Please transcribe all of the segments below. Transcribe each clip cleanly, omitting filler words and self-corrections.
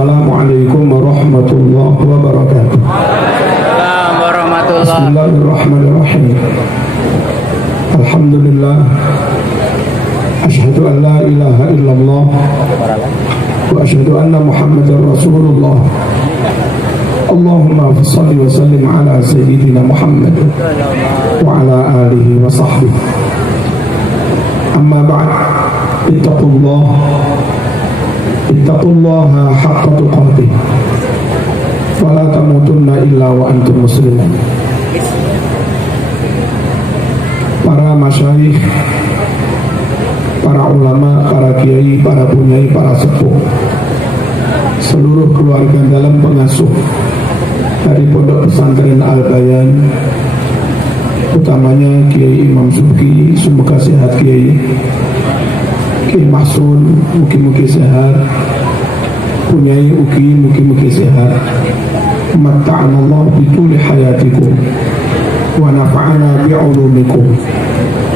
Assalamualaikum warahmatullahi wabarakatuh. Bismillahirrahmanirrahim. Alhamdulillah. Asyhadu an la ilaha illallah wa asyhadu anna Muhammadar Rasulullah. Allahumma shalli wa sallim ala sayyidina Muhammad wa ala alihi wa sahbihi. Amma ba'd. Ittaqullaha haqqa tuqatih wa la tamutunna illa wa antum muslimun. Para masyayikh, para ulama, para kiai, para bunyai, para sepuh, seluruh keluarga dalam pengasuh dari Pondok Pesantren Al-Bayan, utamanya Kiai Imam Subki, semoga sehat Kiai. Kiai Mahsun, mugi-mugi sehat. Punyai Uki, mugi-mugi sehat. Matta'anallahu bituli hayatikum wa nafa'ana bi'ulumikum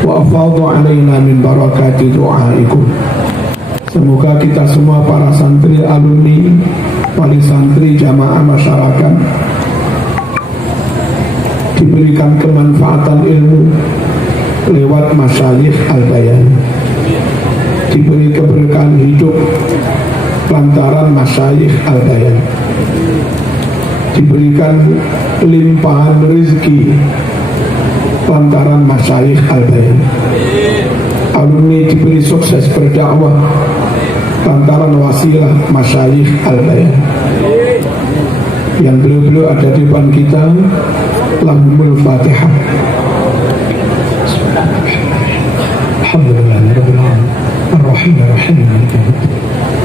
wa afadha alaina min barakati du'aikum. Semoga kita semua para santri alumni, wali santri jamaah masyarakat diberikan kemanfaatan ilmu lewat masyayikh Al-Bayan, diberi keberkahan hidup lantaran masyayikh Al-Bayan, diberikan limpahan rezeki lantaran masyayikh Al-Bayan. Alumni diberi sukses berdakwah lantaran wasilah masyayikh Al-Bayan. Yang beliau-beliau ada di depan kita, lahumul Fatihah. Alhamdulillah rabbil alamin. Ar-Rahim ar-Rahim.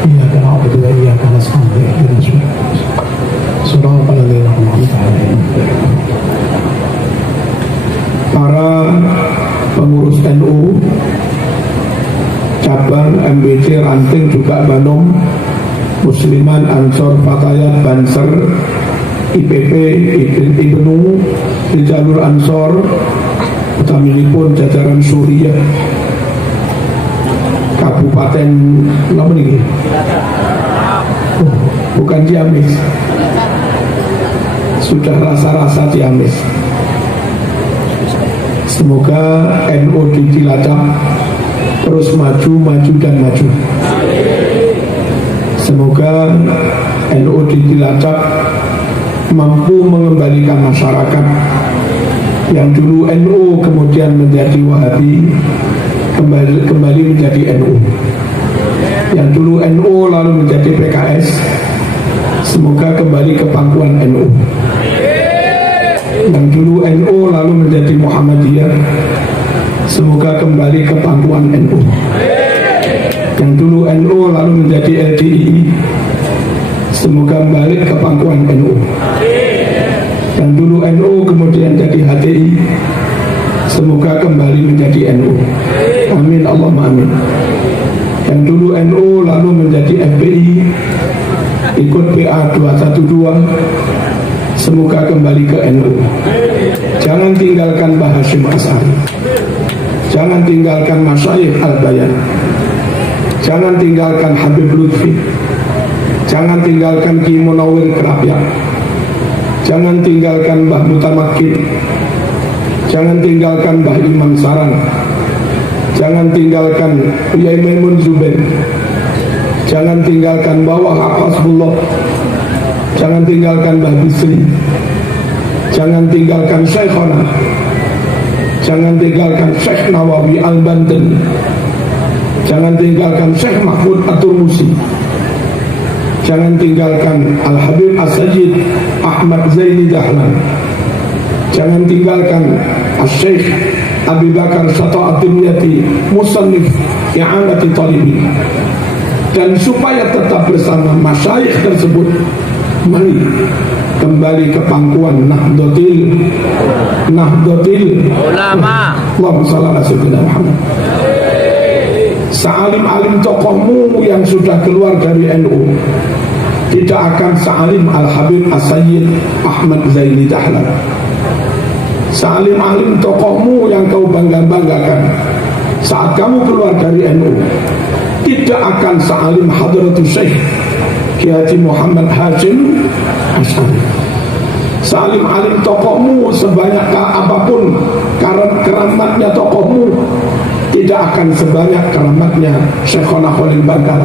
Iyyaka na'budu wa iyyaka nasta'in. Ihdinas siratal ladzina an'amta 'alaihim. Para pengurus NU cabang MBC Ranting juga Banom, Musliman, Ansor, Fatayat, Banser, IPP, Ibnu, di jalur Ansor, utaminipun jajaran Suriah, Kabupaten apa nih? Bukan Ciamis, sudah rasa-rasa Ciamis. Semoga NU di Cilacap terus maju dan maju. Semoga NU di Cilacap mampu mengembalikan masyarakat yang dulu NU kemudian menjadi Wahabi, kembali menjadi NU. Yang dulu NU lalu menjadi PKS, semoga kembali ke pangkuan NU. Yang dulu NU lalu menjadi Muhammadiyah, semoga kembali ke pangkuan NU. Yang dulu NU lalu menjadi LDI, semoga balik ke pangkuan NU. Yang dulu NU kemudian jadi HTI, semoga kembali menjadi NU. Amin Allahumma amin. Yang dulu NU lalu menjadi FPI, ikut PA 212, semoga kembali ke NU. Jangan tinggalkan Mbah Hasyim Asy'ari, jangan tinggalkan masyayikh Al-Bayan, jangan tinggalkan Habib Lutfi, jangan tinggalkan Ki Munawwir Kerapiak, jangan tinggalkan Mbah Mutamakin, jangan tinggalkan Mbah Imam Sarang, jangan tinggalkan Yai Maimun Zubair, jangan tinggalkan Mbah Hasbullah, jangan tinggalkan Mbah Bisri, jangan tinggalkan Syekhona, jangan tinggalkan Syekh Nawawi Al-Banten, jangan tinggalkan Syekh Mahmud At-Turmusi, jangan tinggalkan Al-Habib As-Sayyid Ahmad Zaini Dahlan, jangan tinggalkan Al-Syekh Abi Bakar Sata'at-Dimyati Musannif I'anati Talibin. Dan supaya tetap bersama masyayikh tersebut, mari kembali ke pangkuan Nahdlatul Ulama. Allahumma shalli ala sayyidina Muhammad. Sealim-alim tokohmu yang sudah keluar dari NU tidak akan sealim Al-Habib As-Sayyid Ahmad Zaini Dahlan. Sealim-alim tokohmu yang kau bangga-banggakan saat kamu keluar dari NU tidak akan sealim Hadratus Syekh Kiai Haji Muhammad Hashim Asy'ari. Salim alim tokohmu sebanyak apapun keramatnya tokohmu, tidak akan sebanyak keramatnya Syekhona Khalil Bakar,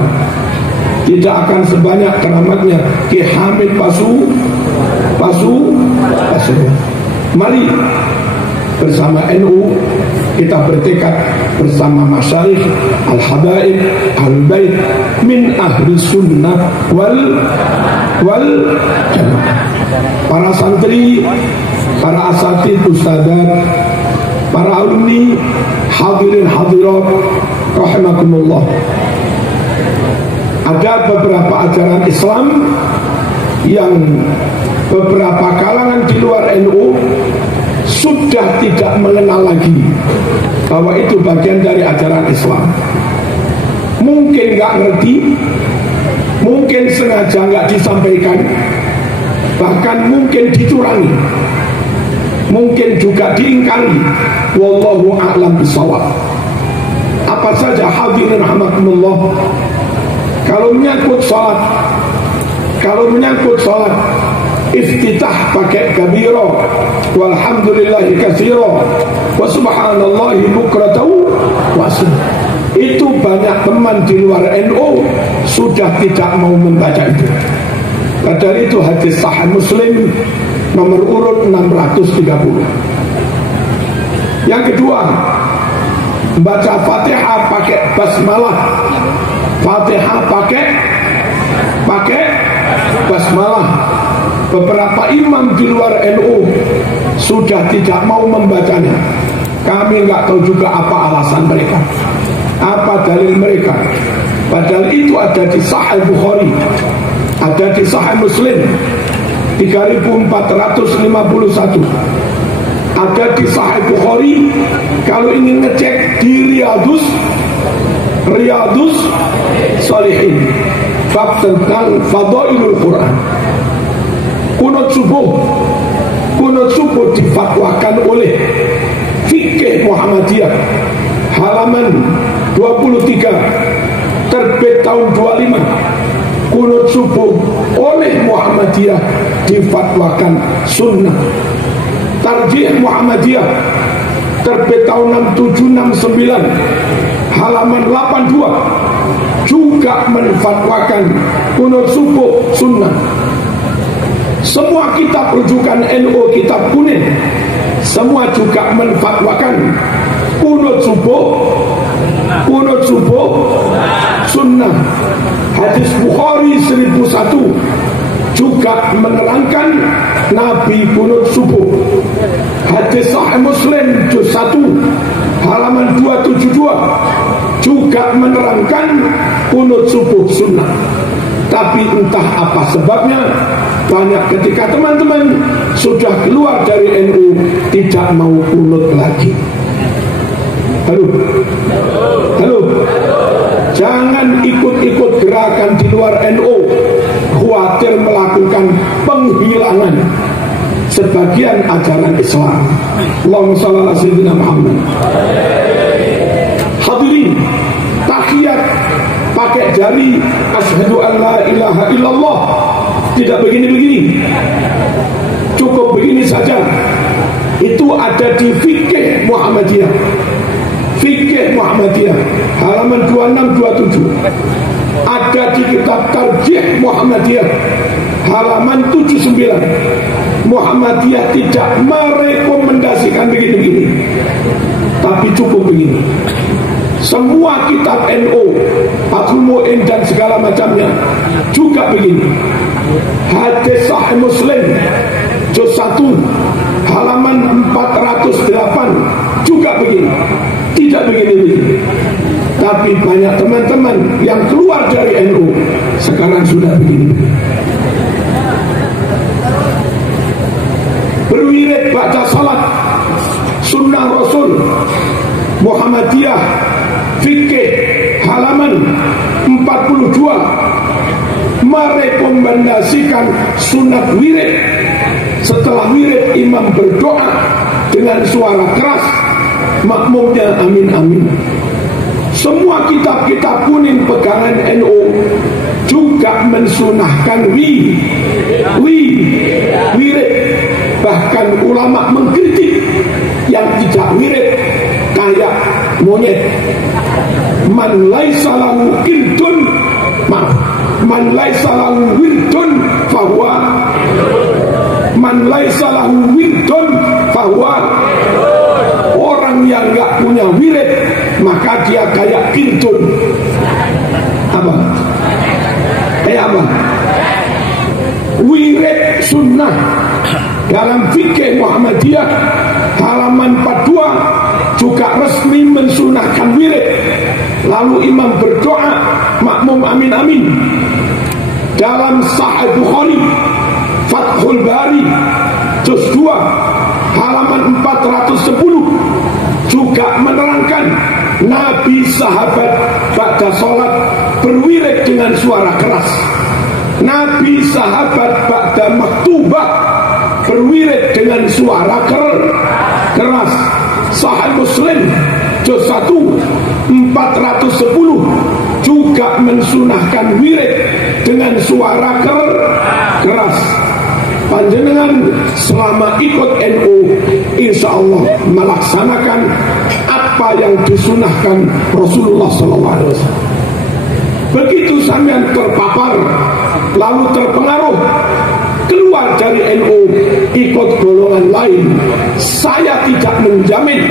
tidak akan sebanyak keramatnya Ki Hamid Pasu. Mari bersama NU kita bertekad bersama masyayikh al-habaib al-bait min ahli sunnah wal jamaah, para santri, para asatid ustadzat, para alumni, hadirin hadirat rahimakumullah. Ada beberapa ajaran Islam yang beberapa kalangan di luar NU sudah tidak mengenal lagi bahwa itu bagian dari ajaran Islam. Mungkin nggak ngerti, mungkin sengaja nggak disampaikan, bahkan mungkin dicurangi, mungkin juga diingkari. Wallahu a'lam bishawab. Apa saja hadirin rahmatullah? Kalau menyangkut salat, iftitah pakai kabira, walhamdulillahi katsira, wa subhanallahi bukratan wa asila. Itu banyak teman di luar NU sudah tidak mau membaca itu. Padahal itu hadis sahih Muslim nomor urut 630. Yang kedua, baca Fatihah pakai basmalah. Fatihah pakai basmalah. Beberapa imam di luar NU sudah tidak mau membacanya. Kami nggak tahu juga apa alasan mereka, apa dalil mereka. Padahal itu ada di Sahih Bukhari, ada di Sahih Muslim 3451, ada di Sahih Bukhari. Kalau ingin ngecek di Riyadus Shalihin, bab tentang Fadailul Quran. Kunut subuh difatwakan oleh Fikih Muhammadiyah halaman 23, terbit tahun 25. Kunut subuh oleh Muhammadiyah difatwakan sunnah. Tarjih Muhammadiyah terbit tahun 6769 halaman 82 juga menfatwakan kunut subuh sunnah. Semua kitab rujukan NU, kitab kuning, semua juga menfatwakan kunut subuh sunnah. Hadis Bukhari 1001 juga menerangkan Nabi kunut subuh. Hadis Sahih Muslim juz 1 halaman 272 juga menerangkan kunut subuh sunnah. Tapi entah apa sebabnya, banyak ketika teman-teman sudah keluar dari NU tidak mau kunut lagi. Halo, jangan ikut-ikut gerakan di luar NU, khawatir melakukan penghilangan sebagian ajaran Islam. Allahumma shalli ala sayyidina Muhammad. Hadirin, tahiyat pakai jari, asyhadu an la ilaha illallah, tidak begini-begini, cukup begini saja. Itu ada di Fikih Muhammadiyah, Fikih Muhammadiyah halaman 2627. Ada di kitab Tarjih Muhammadiyah halaman 79. Muhammadiyah tidak merekomendasikan begini-begini, tapi cukup begini. Semua kitab NU, Fathul Mu'in dan segala macamnya juga begini. Hadis Sahih Muslim juz 1 halaman 408 juga begini. Tidak begini-begini. Tapi banyak teman-teman yang keluar dari NU sekarang sudah begini. Berwirid baca salat sunnah Rasul Muhammadiyah Fikih halaman 42 merekomendasikan sunat wirid. Setelah wirid imam berdoa dengan suara keras, makmumnya amin amin. Semua kitab-kitab kuning pegangan NU juga juga mensunahkan wirid. Bahkan ulama mengkritik yang tidak wirid kayak monyet. Man laisa lahu wirdun fahuwa orang yang nggak punya wirid maka dia kayak kirdun. Apa? Wirid sunnah dalam fikih Muhammadiyah halaman 42 juga resmi mensunahkan wirid. Lalu imam berdoa, makmum amin amin. Dalam Sahih Bukhari Fathul Bari juz 2 halaman 410 juga menerangkan Nabi sahabat pada sholat berwirid dengan suara keras. Nabi sahabat pada maktubah berwirid dengan suara keras. Sahih Muslim juz 1 410 juga mensunahkan wirid dengan suara keras. Panjenengan selama ikut NU insya Allah melaksanakan apa yang disunahkan Rasulullah SAW. Begitu sampean terpapar lalu terpengaruh keluar dari NU ikut golongan lain, saya tidak menjamin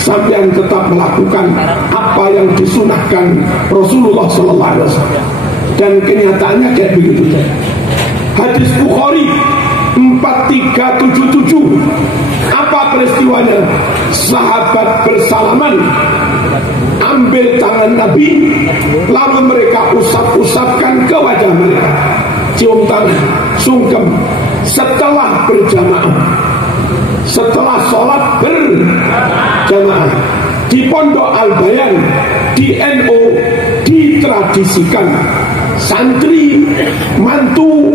sampean tetap melakukan apa yang disunahkan Rasulullah SAW. Dan kenyataannya kayak begitu. Hadis Bukhari 4377. Apa peristiwanya? Sahabat bersalaman, ambil tangan Nabi, lalu mereka usap-usapkan ke wajah mereka, cium tangan, sungkem. Setelah berjamaah, setelah sholat berjamaah di Pondok Al-Bayan di NU ditradisikan santri, mantu,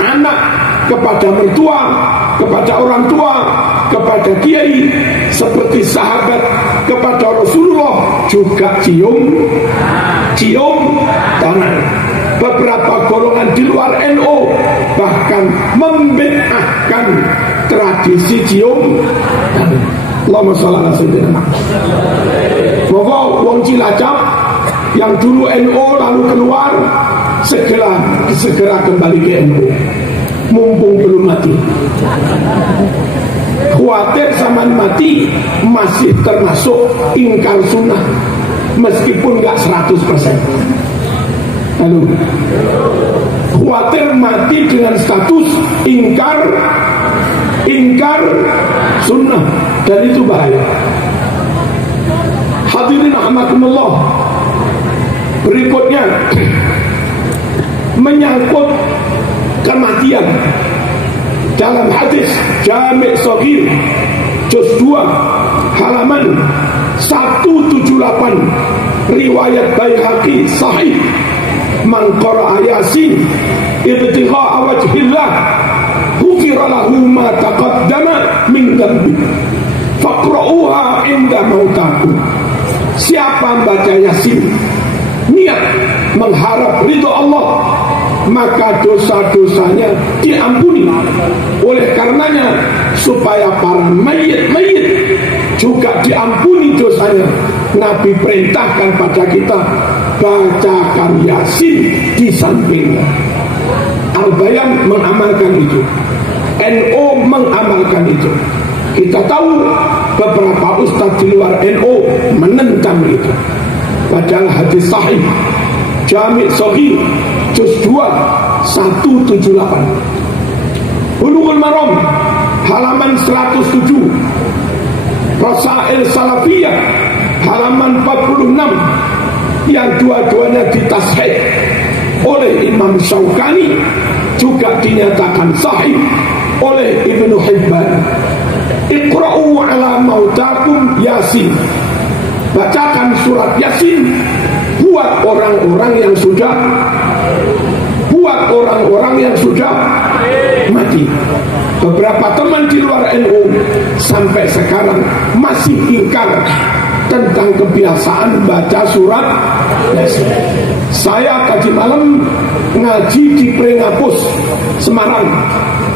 anak kepada mertua, kepada orang tua, kepada kiai, seperti sahabat kepada Rasulullah juga cium tangan. Beberapa golongan di luar NU bahkan membid'ahkan tradisi cium tangan. Allahumma shalli ala sayyidina. Maka wong Cilacap yang dulu NU lalu keluar segera kembali ke NU, mumpung belum mati. Khawatir zaman mati masih termasuk ingkar sunnah meskipun gak 100%. Lalu khawatir mati dengan status ingkar sunnah, dan itu bahaya. Hadirin rahimakumullah, berikutnya menyangkut kematian. Dalam hadis Jami' Shaghir juz 2 halaman 178 riwayat Baihaqi sahih, man qara'a Yasin ibtigha'a wajhillah ghufira lahu ma taqaddama min dhanbi faqra'uha inda mautakum. Siapa membaca Yasin niat mengharap ridho Allah, maka dosa-dosanya diampuni. Oleh karenanya, supaya para mayit juga diampuni dosanya, Nabi perintahkan pada kita bacakan Yasin di sampingnya. Al-Bayan mengamalkan itu, NU mengamalkan itu. Kita tahu beberapa ustadz di luar NU menentang itu. Padahal hadis sahih Jami' Shaghir juz 2 178, Bulughul Maram halaman 107, Rasail Salafiyah halaman 46, yang dua-duanya ditashih oleh Imam Syaukani, juga dinyatakan sahih oleh Ibnu Hibban. Iqra'u ala mautakum Yasin, bacakan surat Yasin buat orang-orang yang sudah mati. Beberapa teman di luar NU sampai sekarang masih ingkar tentang kebiasaan baca surat Yasin. Saya tadi malam ngaji di Prengapus Semarang,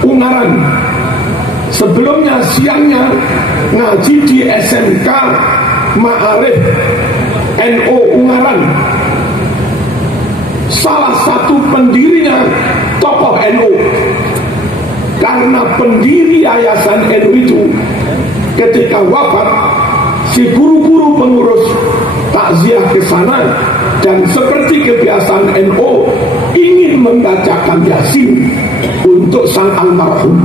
Ungaran. Sebelumnya siangnya ngaji di SMK Ma'arif NO Ungaran. Salah satu pendirinya tokoh NU. Karena pendiri yayasan NU itu ketika wafat, si guru-guru pengurus takziah ke sana, dan seperti kebiasaan NU ingin membacakan Yasin untuk sang almarhum.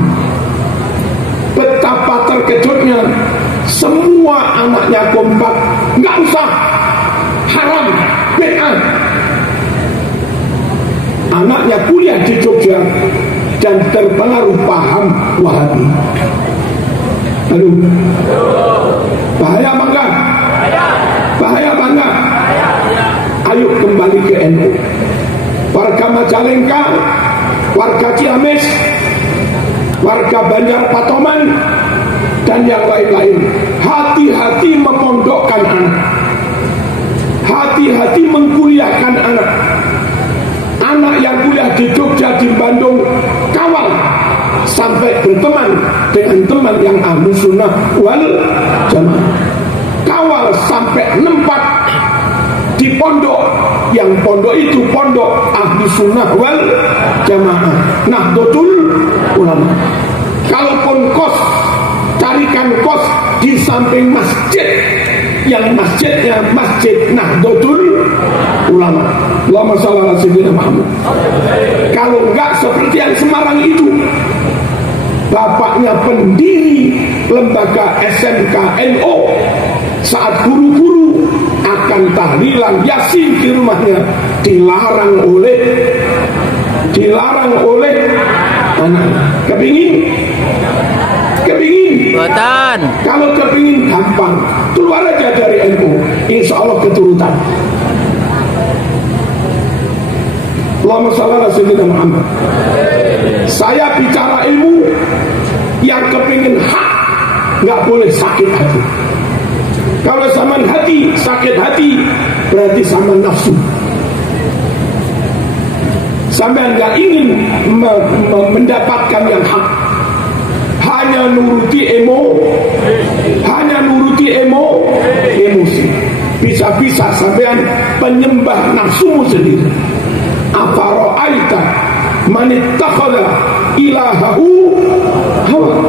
Betapa terkejutnya, semua anaknya kompak, nggak usah, haram, bid'ah. Anaknya kuliah di Jogja dan terpengaruh paham Wahabi. Aduh, bahaya bangga, bahaya bangga. Ayo kembali ke NU. Warga Majalengka, warga Ciamis, warga Banjar Patoman, dan yang lain-lain, hati-hati memondokkan anak, hati-hati mengkuliahkan anak. Anak yang kuliah di Jogja, di Bandung, kawal sampai berteman dengan teman yang ahlu sunnah wal jamaah. Kawal sampai nempat di pondok, yang pondok itu pondok ahlu sunnah wal jamaah, Nahdlatul Ulama. Kalaupun kos, carikan kos di samping masjid, yang masjidnya Masjid Nahdlatul Ulama. Allahumma shalli ala sayyidina Muhammad. Kalau enggak seperti yang Semarang itu, bapaknya pendiri lembaga SMK NU, saat guru-guru akan tahlilan Yasin di rumahnya dilarang oleh anak. Kepingin Buatan. Kalau kepingin gampang, keluar aja dari NU, insya Allah keturutan. Allahumma shalli ala sayyidina Muhammad. Saya bicara ilmu, yang kepingin hak nggak boleh sakit hati. Kalau sama hati, sakit hati, berarti sama nafsu. Sampai nggak ingin mendapatkan yang hak, hanya nuruti emosi. Bisa-bisa sampean penyembah nafsumu sendiri. Afara'aita man ittakhadha ilahahu hawa.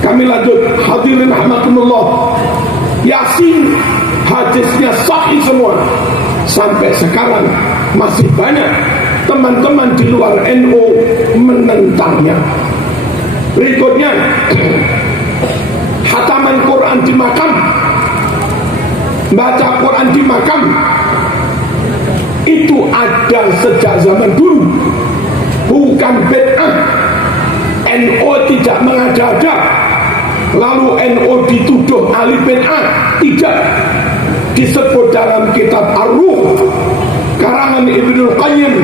Kami lanjut, hadirin rahmatullah. Yasin hadisnya sahih semua. Sampai sekarang masih banyak teman-teman di luar NU menentangnya. Berikutnya, khataman Quran di makam, baca Quran di makam, itu ada sejak zaman dulu, bukan bid'ah. NU tidak mengada-ada, lalu NU dituduh ahli bid'ah. Tidak. Disebut dalam kitab Ar-Ruh karangan Ibnul Qayyim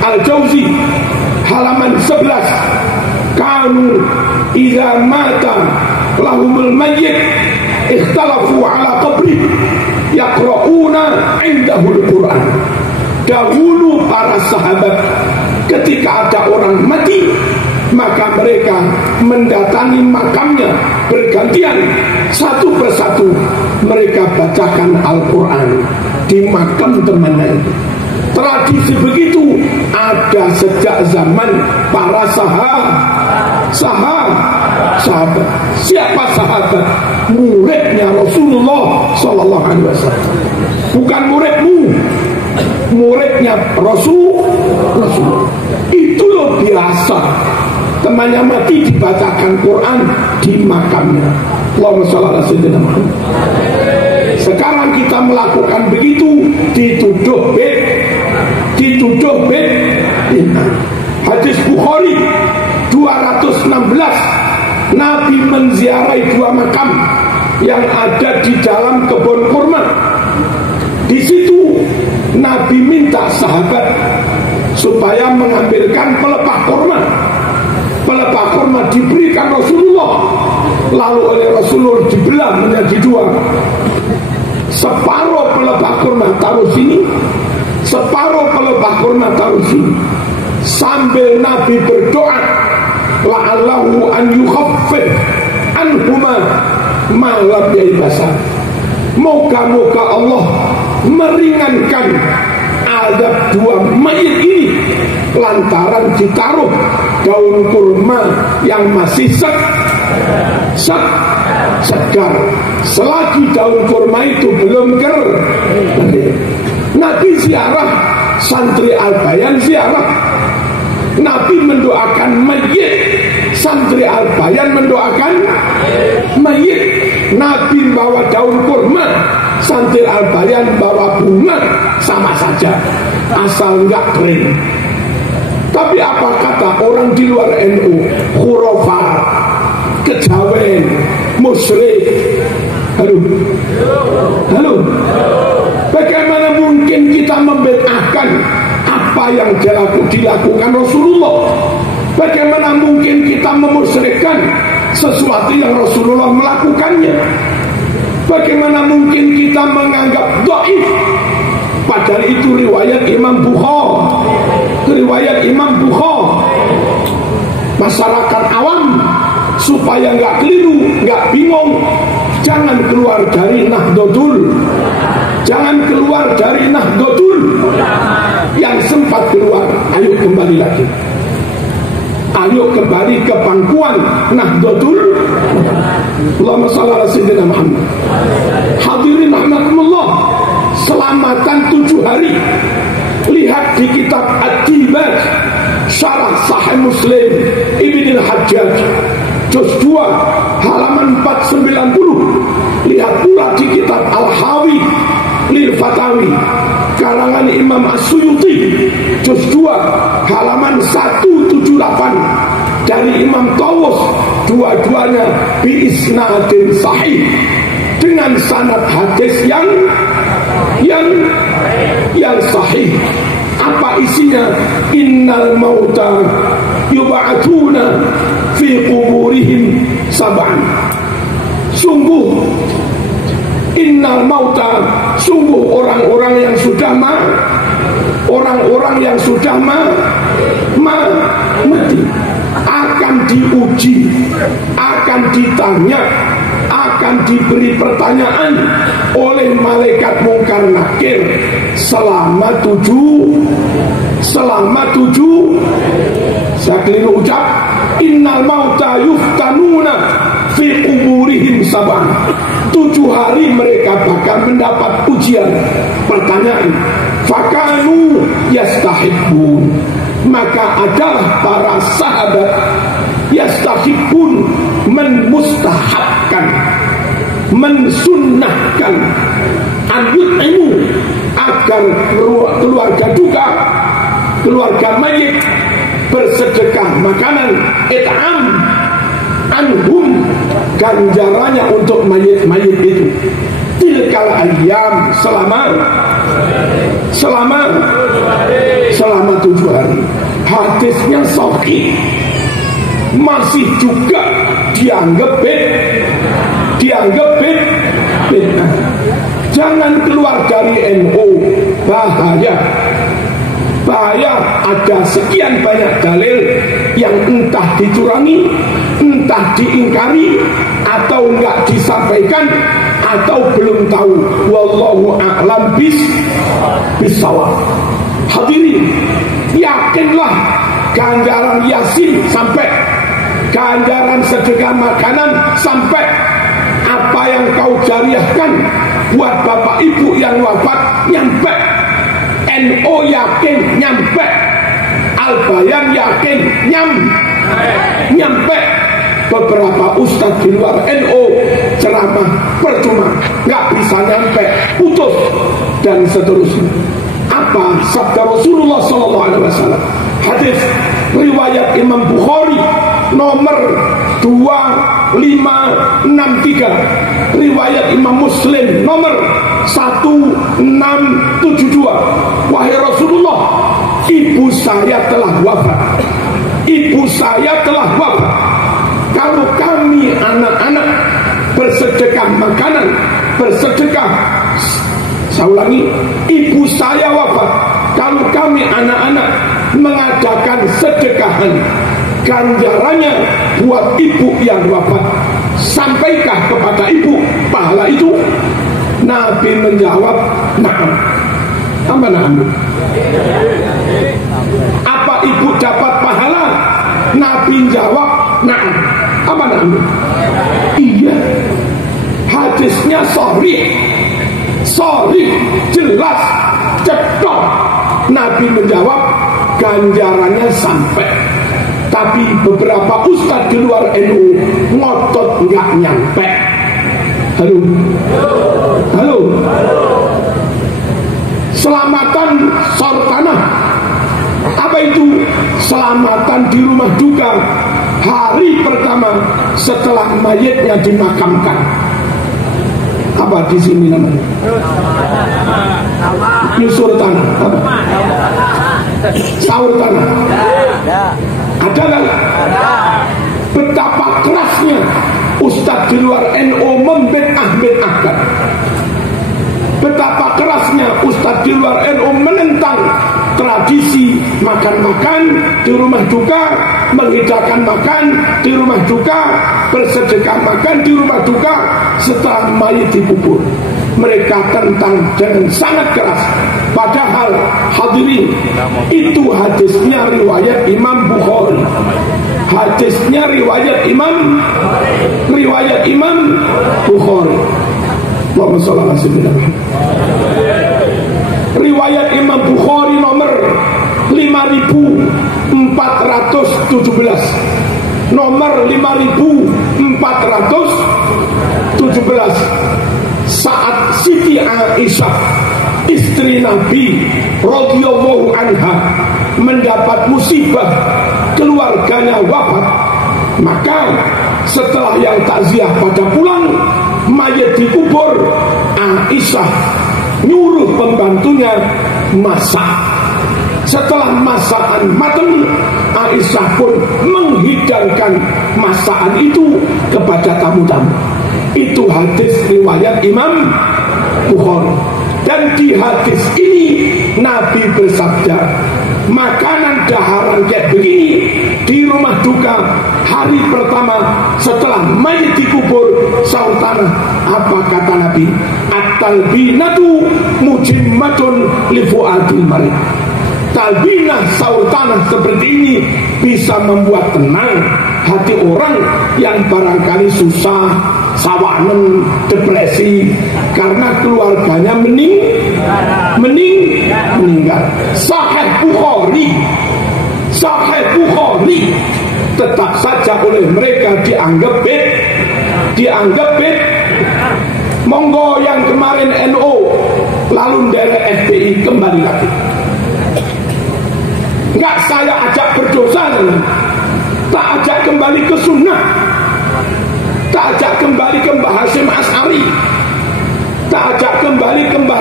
Al-Jauzi halaman 11, kanu idza mata lahumul mayyit ikhtalafu ala qabri yaqra'una indahul Quran. Dahulu para sahabat ketika ada orang mati, maka mereka mendatangi makamnya bergantian, satu persatu mereka bacakan Al-Quran di makam temannya. Tradisi begitu ada sejak zaman para sahabat. Siapa sahabat? Muridnya Rasulullah Sallallahu Alaihi Wasallam. Bukan muridmu, muridnya Rasul. Itu loh biasa. Temannya mati dibacakan Quran di makamnya. Allahumma shalli ala sayyidina Muhammad. Sekarang kita melakukan begitu, dituduh bid'ah. Hadis Bukhari 216, Nabi menziarahi dua makam yang ada di dalam kebun kurma. Di situ Nabi minta sahabat supaya mengambilkan pelepah kurma. Pelepah kurma diberikan Rasulullah, lalu oleh Rasulullah dibelah menjadi dua. Separuh pelepah kurma taruh sini, separuh pelepah kurma taruh sini, sambil Nabi berdoa, la'allahu an yukhaffif anhuma ma lam yaibasan. Moga-moga Allah meringankan azab dua mayit ini lantaran ditaruh daun kurma yang masih segar. Selagi daun kurma itu belum kering, Nabi ziarah, santri Al-Bayan ziarah. Nabi mendoakan mayit, santri Al-Bayan mendoakan mayit. Nabi bawa daun kurma, santri Al-Bayan bawa bunga, sama saja, asal enggak kering. Tapi apa kata orang di luar NU? Khurafat, kejawen, musyrik. Halo. Bagaimana mungkin kita membedahkan apa yang dilakukan Rasulullah? Bagaimana mungkin kita memusyrikkan sesuatu yang Rasulullah melakukannya? Bagaimana mungkin kita menganggap dhaif padahal itu riwayat Imam Bukhari? Masyarakat awam supaya nggak keliru, nggak bingung, jangan keluar dari Nahdlatul, yang sempat keluar, ayo kembali lagi. Ayo kembali ke pangkuan Nahdlatul. Allahumma shalli ala sayyidina Muhammad. Hadirin rahimakumullah, selamatan 7 hari. Lihat di kitab Ad-Dibaj Syarah Sahih Muslim Ibn al-Hajjaj juz 2 halaman 490. Lihat pula di kitab Al-Hawi Lil Fatawi karangan Imam As-Suyuti juz 2 halaman 178 dari Imam Tawus, dua-duanya bi isnadin sahih, dengan sanad hadis yang sahih. Apa isinya? Innal mauta yub'atuna fi quburihim sab'an. Sungguh innal mauta, sungguh orang-orang yang sudah mati akan diuji, akan ditanya, akan diberi pertanyaan oleh malaikat Munkar Nakir selama 7. Saya keliru ucap. Innal mauta yuftanuna fi kuburihim sab'an. 7 hari mereka bakal mendapat ujian, pertanyaan. Fakanu yastahibbun, maka adalah para sahabat yastahibbun, menmustahabkan, mensunnahkan ilmu agar keluarga duka, keluarga mayit bersedekah makanan it'am anhum, ganjarannya untuk mayit-mayit itu tilkal ayyam, selama 7 hari. Hadisnya sahih, masih juga dianggap bid'ah. Jangan keluar dari NU, bahaya. Ada sekian banyak dalil yang entah dicurangi, entah diingkari, atau enggak disampaikan, atau belum tahu. Wallahu a'lam bissawab. Hadirin, yakinlah ganjaran Yasin sampai, ganjaran sedekah makanan sampai, apa yang kau jariahkan buat bapak ibu yang wafat nyampe. NU yakin nyampe, Al-Bayan yakin nyampe. Beberapa ustaz di luar NU ceramah percuma, nggak bisa nyampe, putus dan seterusnya. Apa sabda Rasulullah SAW? Hadis riwayat Imam Bukhari nomor 2563, riwayat Imam Muslim nomor 1672. Wahai Rasulullah, ibu saya telah wafat. Kalau kami anak-anak bersedekah makanan, bersedekah Saya ulangi, ibu saya wafat. Kalau kami anak-anak mengadakan sedekahan, ganjarannya buat ibu yang wafat, sampaikah kepada ibu pahala itu? Nabi menjawab, na'am. Apa na'am? Apa ibu dapat pahala? Nabi jawab, na'am. Apa na'am? Iya. Hadisnya sahih, jelas, cetok. Nabi menjawab, ganjarannya sampai. Tapi beberapa ustadz di luar NU ngotot nggak nyampe. Halo. Selamatan sortanah. Apa itu? Selamatan di rumah duka hari pertama setelah mayatnya dimakamkan. Apa di sini namanya? Nyusur tanah. Apa? Saur tanah. Ada kan? Betapa kerasnya ustadz di luar NU membid'ah-bid'ahkan. Betapa kerasnya ustadz di luar NU menentang tradisi makan-makan di rumah duka, menghidangkan makan di rumah duka, bersedekah makan di rumah duka setelah mayat dikubur. Mereka tentang dengan sangat keras. Padahal hadirin, itu hadisnya riwayat Imam Bukhari. Hadisnya riwayat Imam Bukhari. Allahumma shalli ala sayyidina Muhammad. Riwayat Imam Bukhari nomor 5417. Nomor 5417. Saat Siti Aisyah, istri Nabi radhiyallahu anha, mendapat musibah keluarganya wafat, maka setelah yang takziah pada pulang, mayat dikubur, Aisyah nyuruh pembantunya masak. Setelah masakan matang, Aisyah pun menghidangkan masakan itu kepada tamu-tamu. Itu hadis riwayat Imam Bukhari. Dan di hadis ini Nabi bersabda, makanan daharan kayak begini di rumah duka hari pertama setelah mayat dikubur sautana. Apa kata Nabi? At-talbinatu mujimmatun li fuadil marid. Talbinah sautana seperti ini bisa membuat tenang hati orang yang barangkali susah, sawanen, depresi karena keluarganya meninggal. Sahih Bukhari tetap saja oleh mereka dianggap bed. Monggo yang kemarin NU lalu dari FPI kembali lagi. Enggak saya ajak berdosa, tak ajak kembali ke sunnah, tak ajak kembali ke Mbah Hasyim Asy'ari, tak ajak kembali ke Mbah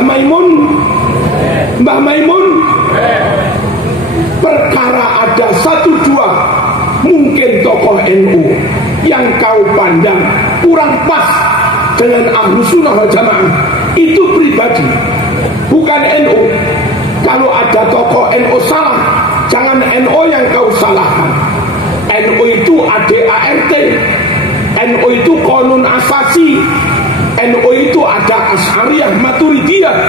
Maimun. Perkara ada satu dua mungkin tokoh NU yang kau pandang kurang pas dengan Ahlus Sunnah wal Jamaah, itu pribadi, bukan NU. Kalau ada tokoh NU salah, jangan NU yang kau salahkan. NU itu ADART, NU itu Qanun Asasi, NU itu ada Asy'ariyah Maturidiyah,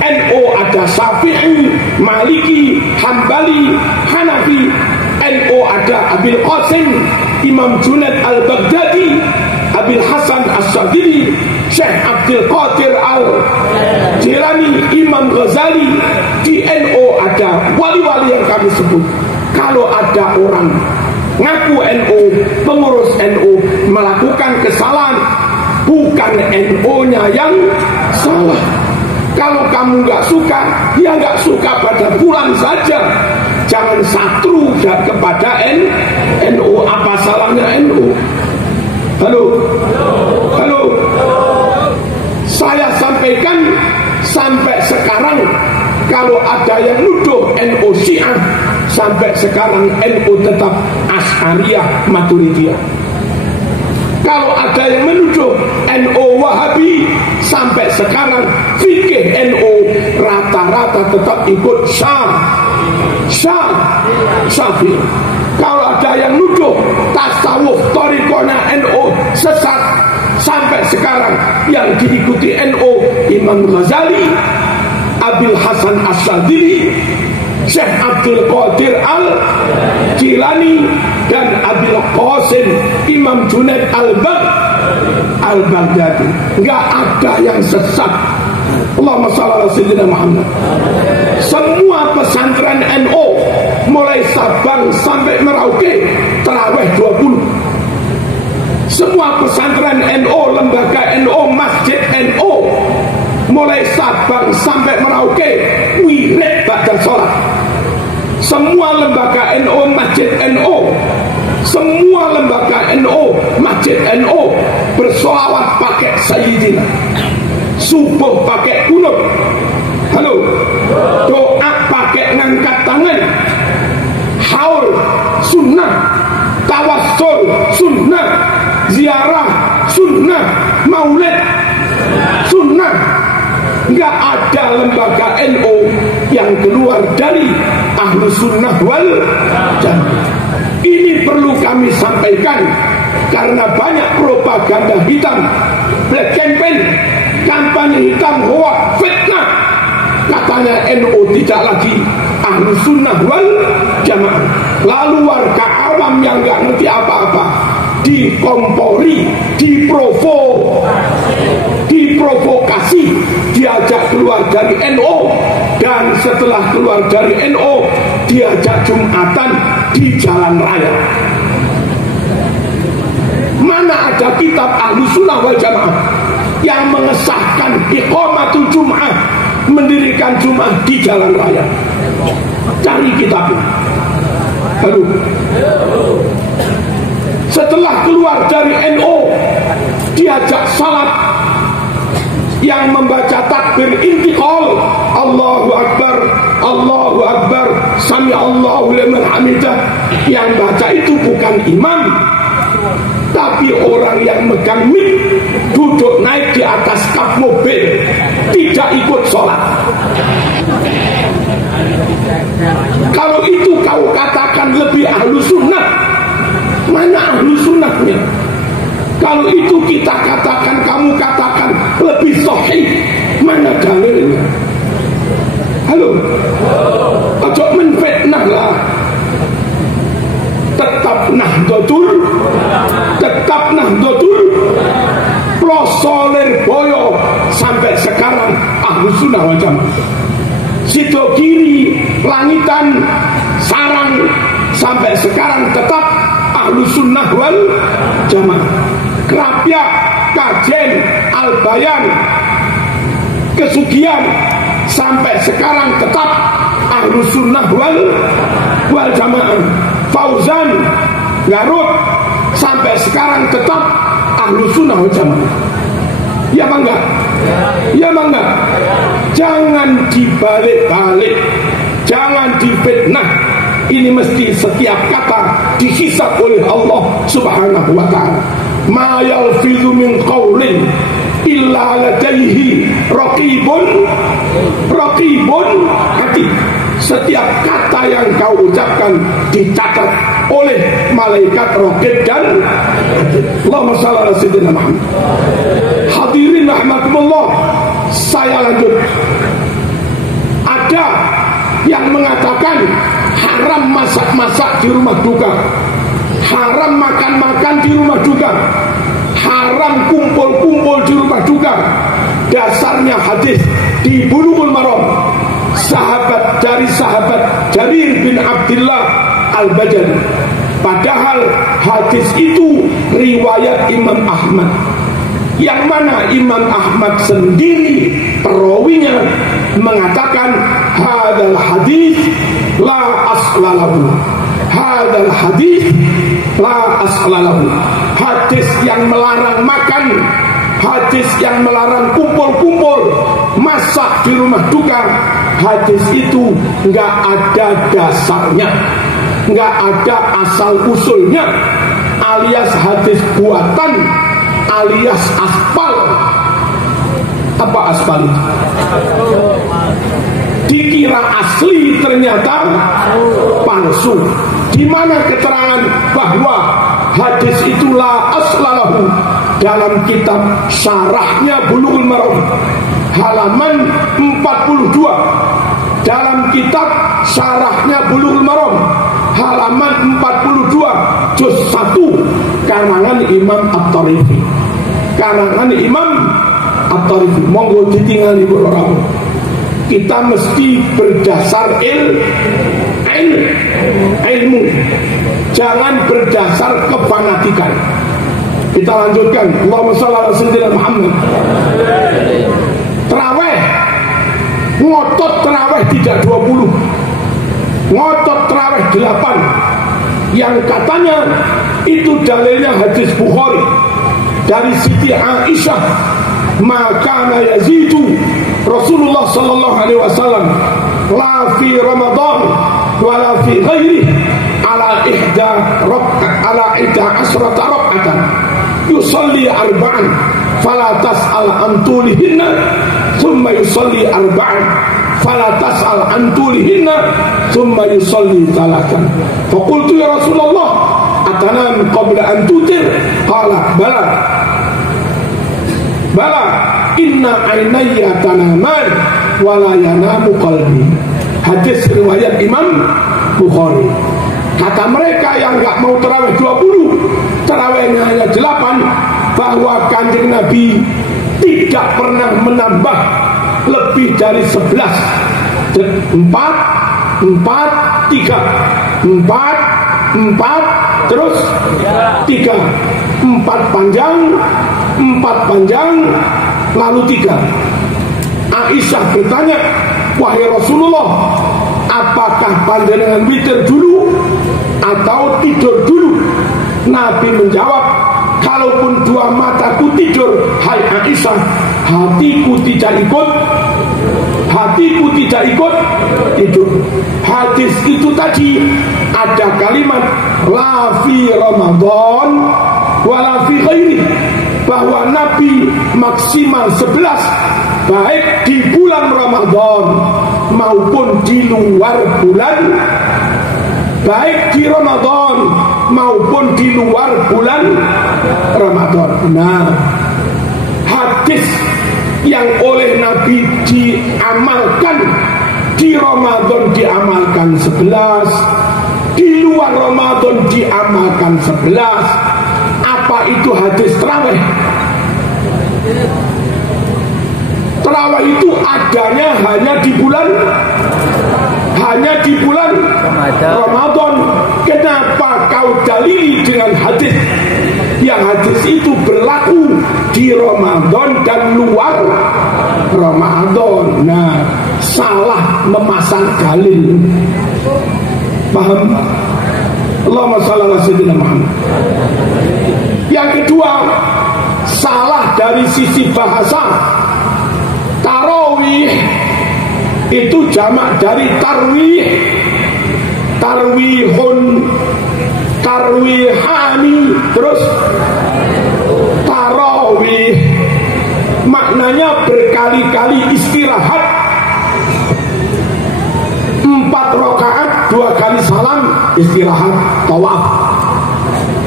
NU ada Syafi'i, Maliki, Hambali, Hanafi, NU ada Abil Qasim, Imam Junaid Al-Baghdadi, Abil Hasan As-Sadili, Syekh Abdul Qadir Al-Jilani, Imam Ghazali. Di NU ada wali-wali yang kami sebut. Kalau ada orang ngaku NU, pengurus NU melakukan kesalahan, bukan NU-nya yang salah. Kalau kamu nggak suka, ya nggak suka pada bulan saja. Jangan satru kepada NU. Apa salahnya NU? Halo. Saya sampaikan sampai sekarang, kalau ada yang nuduh NU Syiah, sampai sekarang NU tetap Asy'ariyah Maturidiyah. Kalau ada yang menuduh NU Wahabi, sampai sekarang fikih NU rata-rata tetap ikut Syafi'i. Kalau ada yang nuduh tasawuf thariqahnya NU sesat, sampai sekarang yang diikuti NU Imam Ghazali, Abil Hasan Asyadili, Syekh Abdul Qadir Al-Jilani, dan Abil Qasim Imam Junaid Al-Baghdadi. Enggak ada yang sesat. Allahumma shalli ala sayyidina Muhammad. Semua pesantren NU mulai Sabang sampai Merauke tarawih 20. Semua pesantren NU, lembaga NU, masjid NU mulai Sabang sampai Merauke wirid ba'da sholat. Semua lembaga NU, masjid NU, semua lembaga NU, masjid NU bersolawat pakai Sayyidina, subuh pakai kunut, halo, doa pakai ngangkat tangan, haul sunnah, tawassul sunnah, ziarah sunnah, maulid sunnah. Enggak ada lembaga NU yang keluar dari Ahlus Sunnah wal Jamaah. Ini perlu kami sampaikan karena banyak propaganda hitam, black campaign, kampanye hitam, hoax, fitnah. Katanya NU tidak lagi Ahlus Sunnah wal Jamaah. Lalu warga awam yang enggak ngerti apa-apa dikompori, diprovokasi, diajak keluar dari NU, dan setelah keluar dari NU diajak Jumatan di jalan raya. Mana ada kitab Ahlus Sunnah wal Jamaah yang mengesahkan iqamatul Jum'ah, mendirikan Jum'ah di jalan raya? Cari kitabnya. Aduh. Setelah keluar dari NU diajak salat, yang membaca takbir intiqal, Allahu Akbar, Allahu Akbar, Sami Allahu liman hamidah. Yang baca itu bukan imam, tapi orang yang megang mic, duduk naik di atas kap mobil, tidak ikut sholat. Kalau itu kau katakan lebih Ahlus Sunnah, mana Ahlus Sunnahnya? Kalau itu kita katakan, kamu katakan lebih sahih, mana dalilnya? Halo, ojo menfitnah lah. Tetap Nahdlatul Plosolir Boyo sampai sekarang Ahlus Sunnah wal Jamaah. Sido Kiri, Langitan, Sarang sampai sekarang tetap Ahlus Sunnah wal Jamaah. Krapyak, Kajen, Albayan, Kesugian sampai sekarang tetap Ahlus Sunnah wal Jamaah. Fauzan, Garut sampai sekarang tetap Ahlus Sunnah wal Jamaah. Ya bangga, ya bangga. Jangan dibalik-balik, jangan difitnah. Ini mesti setiap kata dihisab oleh Allah Subhanahu wa ta'ala. Ma yalfidhu min qawlin illa ladaihi raqibun atid. Setiap kata yang kau ucapkan dicatat oleh malaikat raqib dan atid. Allahumma shalli ala sayyidina Muhammad. Hadirin rahimakumullah, saya lanjut. Ada yang mengatakan haram masak-masak di rumah duka, haram makan-makan di rumah duka, haram kumpul-kumpul di rumah duka. Dasarnya hadis di Bulughul Maram, sahabat Jarir bin Abdullah Al-Bajali. Padahal hadis itu riwayat Imam Ahmad, yang mana Imam Ahmad sendiri perawinya mengatakan hadal hadis la aslalahu, hadal hadis la aslalahu. Hadis yang melarang makan, hadis yang melarang kumpul-kumpul, masak di rumah duka, hadis itu enggak ada dasarnya, enggak ada asal usulnya. alias hadis buatan alias aspal. Apa aspal itu? Dikira asli ternyata palsu. Di mana keterangan bahwa hadis itulah aslalahu dalam kitab syarahnya Bulughul Maram halaman 42. Dalam kitab syarahnya Bulughul Maram halaman 42 juz 1 karangan Imam At-Tarifi. Karangan Imam At-Tarifi. Monggo ditinggali orang. Kita mesti berdasar ilmu, jangan berdasar kefanatikan. Kita lanjutkan. Allahumma shalli ala sayyidina Muhammad. Terawih, ngotot terawih tidak 20, ngotot terawih 8. Yang katanya itu dalilnya hadis Bukhari dari Siti Aisyah, maka yazidu Rasulullah sallallahu alaihi wasallam la fi Ramadan wala fi ghairi ala ihda asrata rak'atan yusalli arba'an fala tas'al an tulihinna thumma yusalli arba'an fala tas'al an tulihinna thumma yusalli thalathan. Faqultu ya Rasulullah atanam qabla an tutir? Qala bala inna ainayya tanaman wala yanamu qalbi. Hadis riwayat Imam Bukhari. Kata mereka yang enggak mau tarawih 20, tarawihnya hanya 8, bahwa Kanjeng Nabi tidak pernah menambah lebih dari 11. 4 3 4 terus 3 4 panjang lalu 3. Aisyah bertanya, wahai Rasulullah, apakah panjenengan witir dulu atau tidur dulu? Nabi menjawab, kalaupun dua mataku tidur, hai Aisyah, hatiku tidak ikut tidur. Hadis itu tadi ada kalimat la fi Ramadan wala fi ghairi, bahwa Nabi maksimal 11 baik di bulan Ramadan maupun di luar bulan, baik di Ramadan maupun di luar bulan Ramadan. Nah, hadis yang oleh Nabi diamalkan di Ramadan diamalkan 11, di luar Ramadan diamalkan 11. Apa itu hadis tarawih? Tarawih itu adanya hanya di bulan Ramadan. Kenapa kau dalili dengan hadis yang hadis itu berlaku di Ramadan dan luar Ramadan? Nah, salah memasang dalil. Paham? Allahumma shalli ala sayyidina Muhammad. Yang kedua, salah dari sisi bahasa. Tarawih itu jamak dari tarwih, tarwihun, tarwihani, terus tarawih maknanya berkali-kali istirahat. 4 rakaat 2 kali salam istirahat tawaf.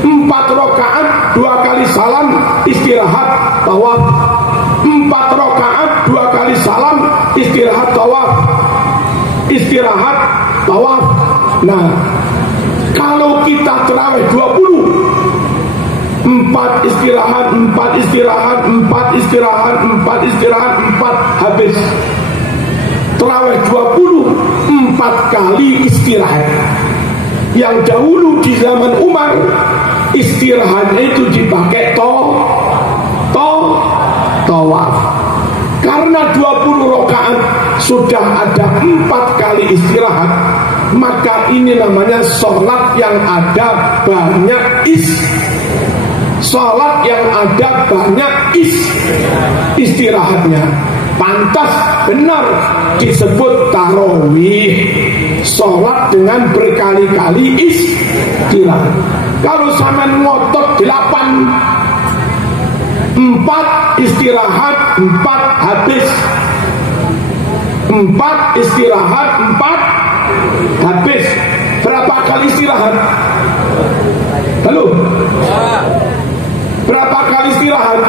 4 rakaat 2 kali salam istirahat tawaf. 4 rakaat 2 kali salam istirahat tawaf. Istirahat tawaf. Nah, kalau kita tarawih 20, 4 istirahat, 4 istirahat, 4 istirahat, 4 istirahat, 4 habis. Tarawih 20, 4 kali istirahat. Yang dahulu di zaman Umar, istirahatnya itu dipakai tawaf. Karena 20 rakaat sudah ada 4 kali istirahat, maka ini namanya sholat yang ada banyak istirahatnya. Pantas benar disebut tarawih, sholat dengan berkali-kali istirahat. Kalau sampean ngotot 8, 4 istirahat, 4 habis. 4 istirahat, 4 habis. Berapa kali istirahat? Halo? Berapa kali istirahat?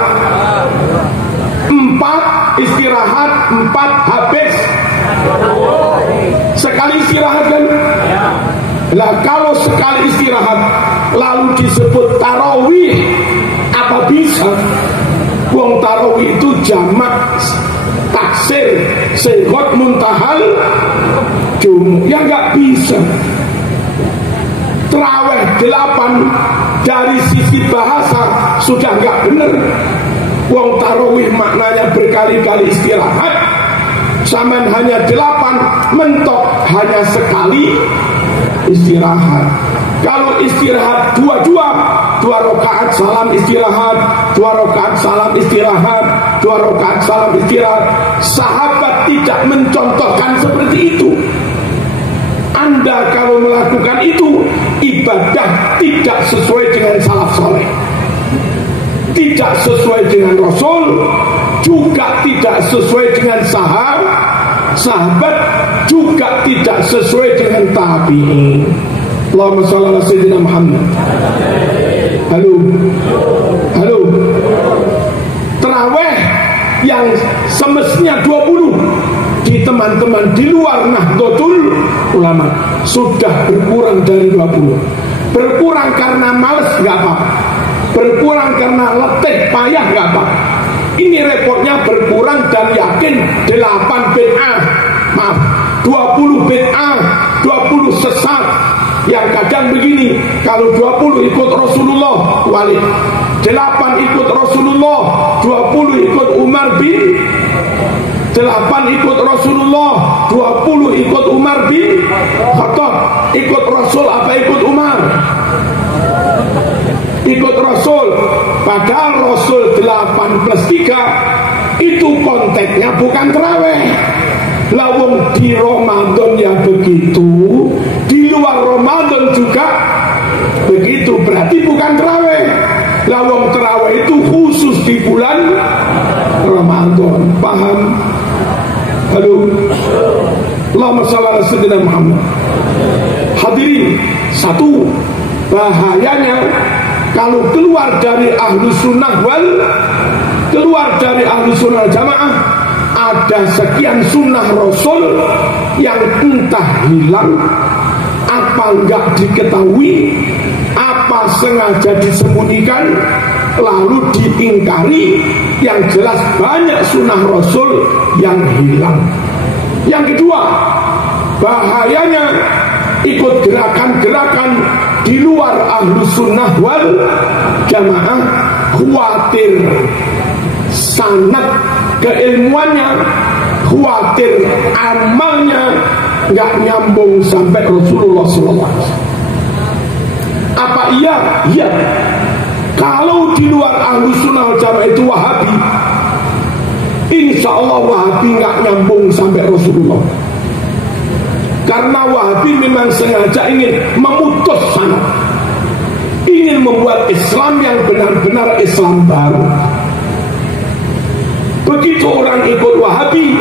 4 istirahat, 4 habis. Sekali istirahat kan? Lah kalau sekali istirahat lalu disebut tarawih, apa bisa? Wong tarawih itu jamak taksir segot muntahal jum, ya nggak bisa. Terawih 8 dari sisi bahasa sudah nggak benar. Wong tarawih maknanya berkali-kali istirahat, saman hanya 8, mentok hanya sekali istirahat. Kalau istirahat 2 rakaat salam istirahat, 2 rakaat salam istirahat, 2 rakaat salam istirahat. Sahabat tidak mencontohkan seperti itu. Anda kalau melakukan itu, ibadah tidak sesuai dengan salaf saleh, tidak sesuai dengan Rasul, juga tidak sesuai dengan sahabat, juga tidak sesuai dengan tabi'in. Allahumma shalli ala sayyidina Muhammad. Halo. Tarawih yang semestinya 20 di teman-teman di luar Nahdlatul Ulama sudah berkurang dari 20. Berkurang karena males nggak apa-apa, berkurang karena letih payah nggak apa-apa. Ini repotnya berkurang dan yakin 8 bid'ah, maaf 20 bid'ah, 20 sesat. Yang kadang begini, kalau 20 ikut Rasulullah wali, 8 ikut Rasulullah, 20 ikut Umar bin 8 ikut Rasulullah, 20 ikut Umar bin Khattab. Ikut Rasul apa ikut Umar? Ikut Rasul. Padahal Rasul 8+3 itu konteksnya bukan tarawih. Lawang di Ramadan ya begitu, di luar Ramadan juga begitu, berarti bukan tarawih. Lawang tarawih itu khusus di bulan Ramadan. Paham? Halo. Allahumma shalli ala sayyidina Muhammad. Hadirin, satu bahayanya kalau keluar dari Ahlus Sunnah Jamaah, ada sekian sunnah Rasul yang entah hilang, apa enggak diketahui, apa sengaja disembunyikan lalu diingkari. Yang jelas banyak sunnah Rasul yang hilang. Yang kedua, bahayanya ikut gerakan-gerakan di luar Ahlus Sunnah wal Jamaah, khawatir sanad keilmuannya, khawatir amalnya nggak nyambung sampai Rasulullah SAW. Apa iya? Iya. Kalau di luar Ahlus Sunnah wal Jamaah itu Wahabi, insya Allah Wahabi nggak nyambung sampai Rasulullah. Karena Wahabi memang sengaja ingin memutus sanad, ingin membuat Islam yang benar-benar Islam baru. Begitu orang ikut Wahabi,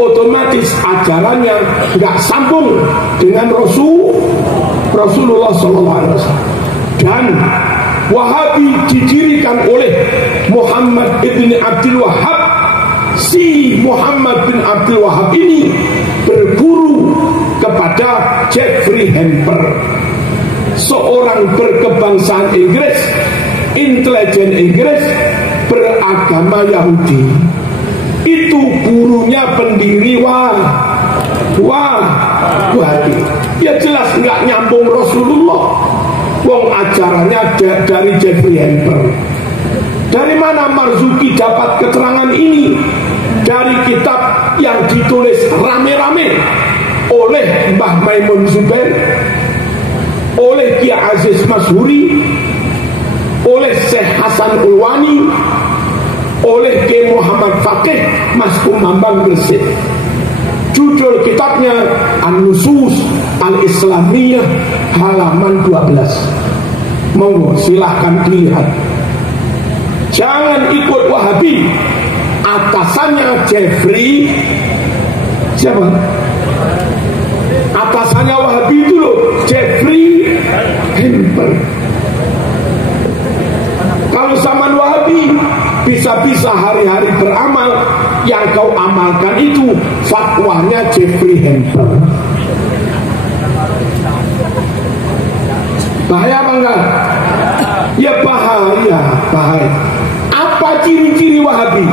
otomatis ajarannya nggak sambung dengan Rasulullah SAW. Dan Wahabi didirikan oleh Muhammad ibn Abdul Wahab. Si Muhammad bin Abdul Wahab ini berguru kepada Jeffrey Hamper, seorang berkebangsaan Inggris, intelijen Inggris, beragama Yahudi. Itu gurunya pendiri Wahabi. Ya jelas nggak nyambung Rasulullah. Wong ajarannya dari Jeffrey Hamper. Dari mana Marzuki dapat keterangan ini? Dari kitab yang ditulis rame-rame oleh Mbah Maimun Zubair, oleh Kiai Aziz Masyhuri, oleh Syekh Hasan Ulwani, oleh Kiai Muhammad Faqih Mas Kumambang Gresik. Judul kitabnya An-Nusus Al-Islamiyah halaman 12. Monggo silahkan dilihat. Jangan ikut Wahabi. Atasannya Jeffrey siapa? Atasannya Wahabi itu loh, Jeffrey Hamper. Kalau zaman Wahabi bisa-bisa hari-hari beramal, yang kau amalkan itu fatwanya Jeffrey Hamper. Bahaya apa enggak? Ya bahaya, bahaya. Apa ciri-ciri Wahabi?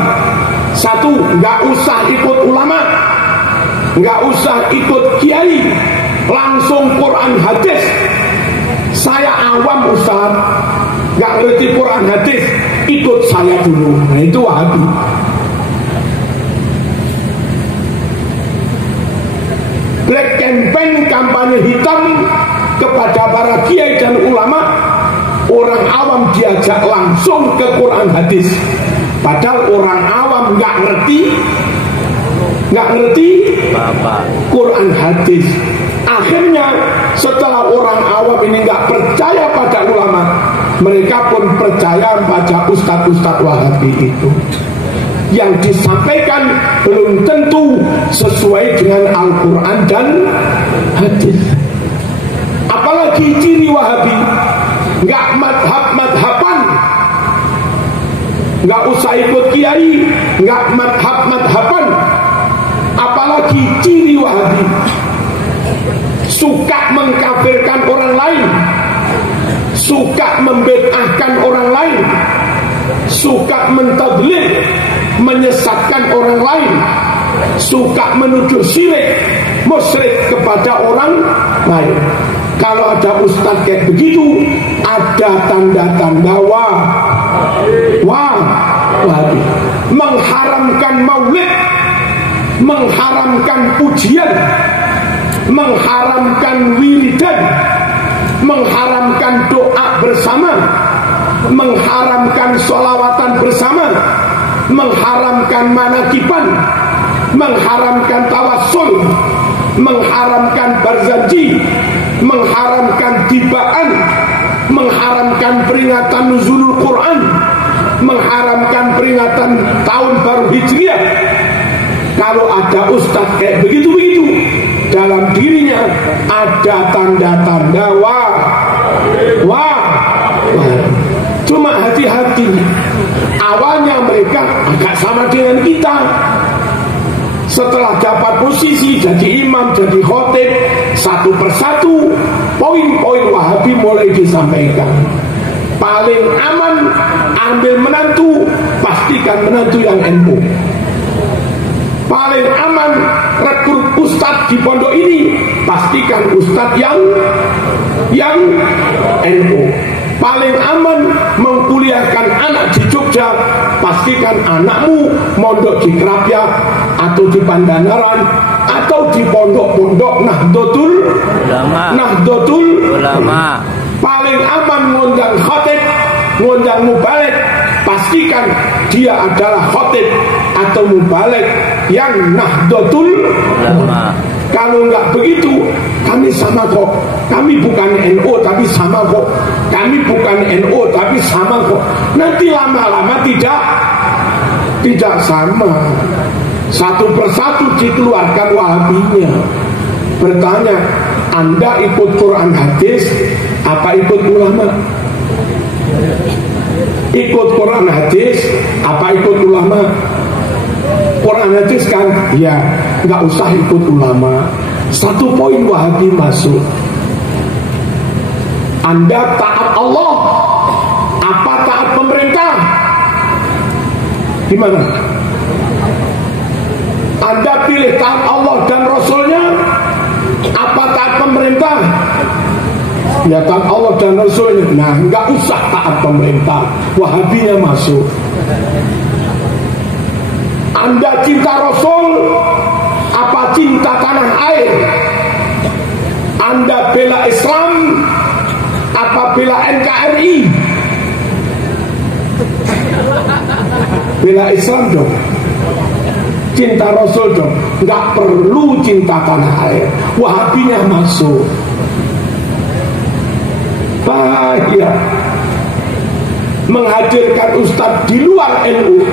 Satu, enggak usah ikut ulama, enggak usah ikut kiai, langsung Quran hadis. Saya awam Ustaz, enggak ngerti Quran hadis, ikut saya dulu. Nah itu Wahabi. Black campaign, kampanye hitam kepada para kiai dan ulama. Orang awam diajak langsung ke Quran hadis, padahal orang awam nggak ngerti Quran hadis. Akhirnya setelah orang awam ini nggak percaya pada ulama, mereka pun percaya pada ustadz-ustadz Wahabi itu. Yang disampaikan belum tentu sesuai dengan Al-Quran dan hadis. Apalagi ciri Wahabi, nggak madhab-madhaban, nggak usah ikut kiai, nggak madhab-madhaban. Apalagi ciri Wahabi, suka mengkafirkan orang lain, suka membid'ahkan orang lain, suka mentadlil, menyesatkan orang lain, suka menuduh syirik, musyrik kepada orang lain. Kalau ada ustaz kayak begitu, ada tanda-tanda Wahabi. Mengharamkan maulid, mengharamkan pujian, mengharamkan wiridan, mengharamkan doa bersama, mengharamkan sholawatan bersama, mengharamkan manakiban, mengharamkan tawassul, mengharamkan barzanji, mengharamkan tibaan, mengharamkan peringatan nuzulul Quran, mengharamkan peringatan tahun baru Hijriah. Kalau ada ustaz kayak begitu-begitu, dalam dirinya ada tanda-tanda cuma hati-hati. Awalnya mereka agak sama dengan kita. Setelah dapat posisi jadi imam, jadi khotib, satu persatu poin-poin Wahabi mulai disampaikan. Paling aman ambil menantu, pastikan menantu yang NU. Paling aman rekrut ustadz di pondok ini, pastikan ustadz yang NU. Paling aman mengkuliahkan anak di Jogja, pastikan anakmu mondok di Kerapia atau di Pandanaran atau di pondok-pondok Nahdlatul Ulama. Paling aman ngundang khatib, ngundang mubalik, pastikan dia adalah khatib atau mubalik yang Nahdlatul Ulama. Kalau nggak begitu, kami sama kok. Kami bukan NU tapi sama kok. Kami bukan NU tapi sama kok. Nanti lama-lama tidak sama. Satu persatu dikeluarkan Wahabinya. Bertanya, Anda ikut Quran hadis apa ikut ulama? Ikut Quran hadis apa ikut ulama? Quran hadis kan, ya nggak usah ikut ulama. Satu poin Wahabi masuk. Anda taat Allah apa taat pemerintah? Gimana? Anda pilih taat Allah dan Rasulnya apa taat pemerintah? Ya taat Allah dan Rasulnya. Nah nggak usah taat pemerintah. Wahabinya masuk. Anda cinta Rasul apa cinta tanah air? Anda bela Islam apa bela NKRI? Bela Islam dong, cinta Rasul dong, nggak perlu cinta tanah air. Wahabinya masuk. bahaya menghadirkan ustadz di luar NU.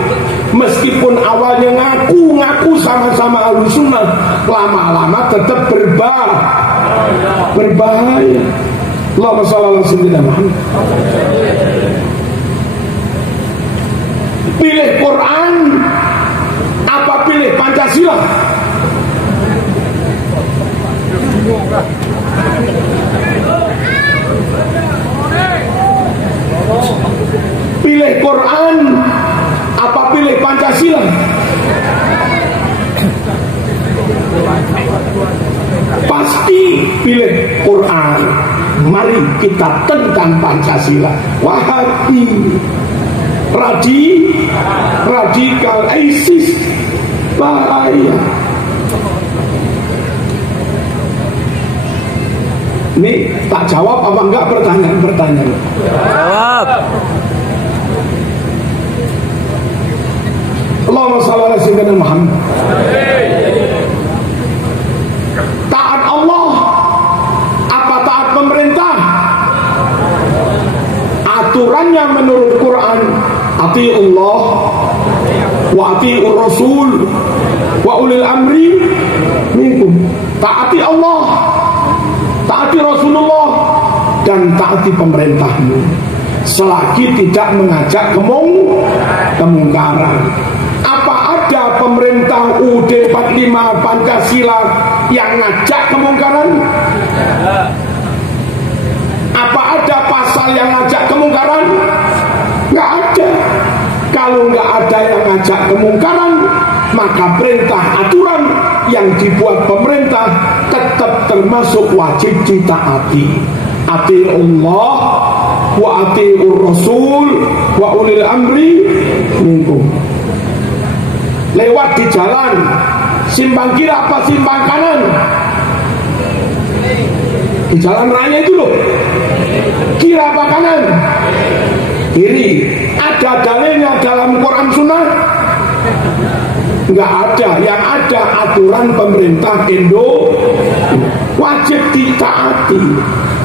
Meskipun awalnya ngaku sama-sama Ahlussunnah, lama-lama tetap berbahaya. Allahumma shalli ala sayyidina Muhammad. Pilih Quran apa pilih Pancasila? Pilih Quran apa pilih Pancasila? Pasti pilih Quran. Mari kita tentang Pancasila. Wahabi, radikal, ISIS, bahaya. Ini tak jawab apa enggak pertanyaan-pertanyaan? Jawab. Allahumma shalli ala sayyidina Muhammad. Taat Allah apa taat pemerintah? Aturannya menurut Quran, atiullah wa atiur rasul wa ulil amri minkum. Taati Allah, taati Rasulullah, dan taati pemerintahmu selagi tidak mengajak kemungkaran. Apa ada pemerintah UUD 45 Pancasila yang ngajak kemungkaran? Apa ada pasal yang ngajak kemungkaran? Nggak ada. Kalau nggak ada yang ngajak kemungkaran, maka perintah aturan yang dibuat pemerintah tetap termasuk wajib ditaati. Atiullah wa atiur rasul wa ulil amri minkum. Lewat di jalan, simpang kiri apa simpang kanan? Di jalan raya itu loh, kiri apa kanan? Kiri. Ada dalilnya dalam Quran Sunnah? Enggak ada. Yang ada aturan pemerintah Indo, wajib ditaati.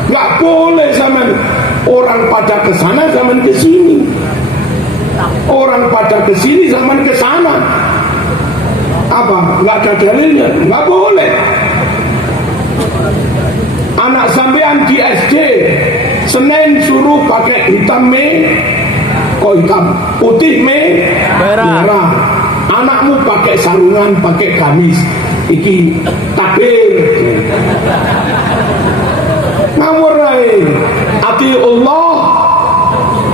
Enggak boleh zaman orang pada ke sana zaman ke sini, orang pada ke sini zaman ke sana. Apa? Enggak ada dalilnya? Enggak boleh. Anak sampean di SD Senin suruh pakai hitam kok hitam, putih merah. Anakmu pakai sarungan, pakai gamis, iki takbir. Ngawur ae. Atiullah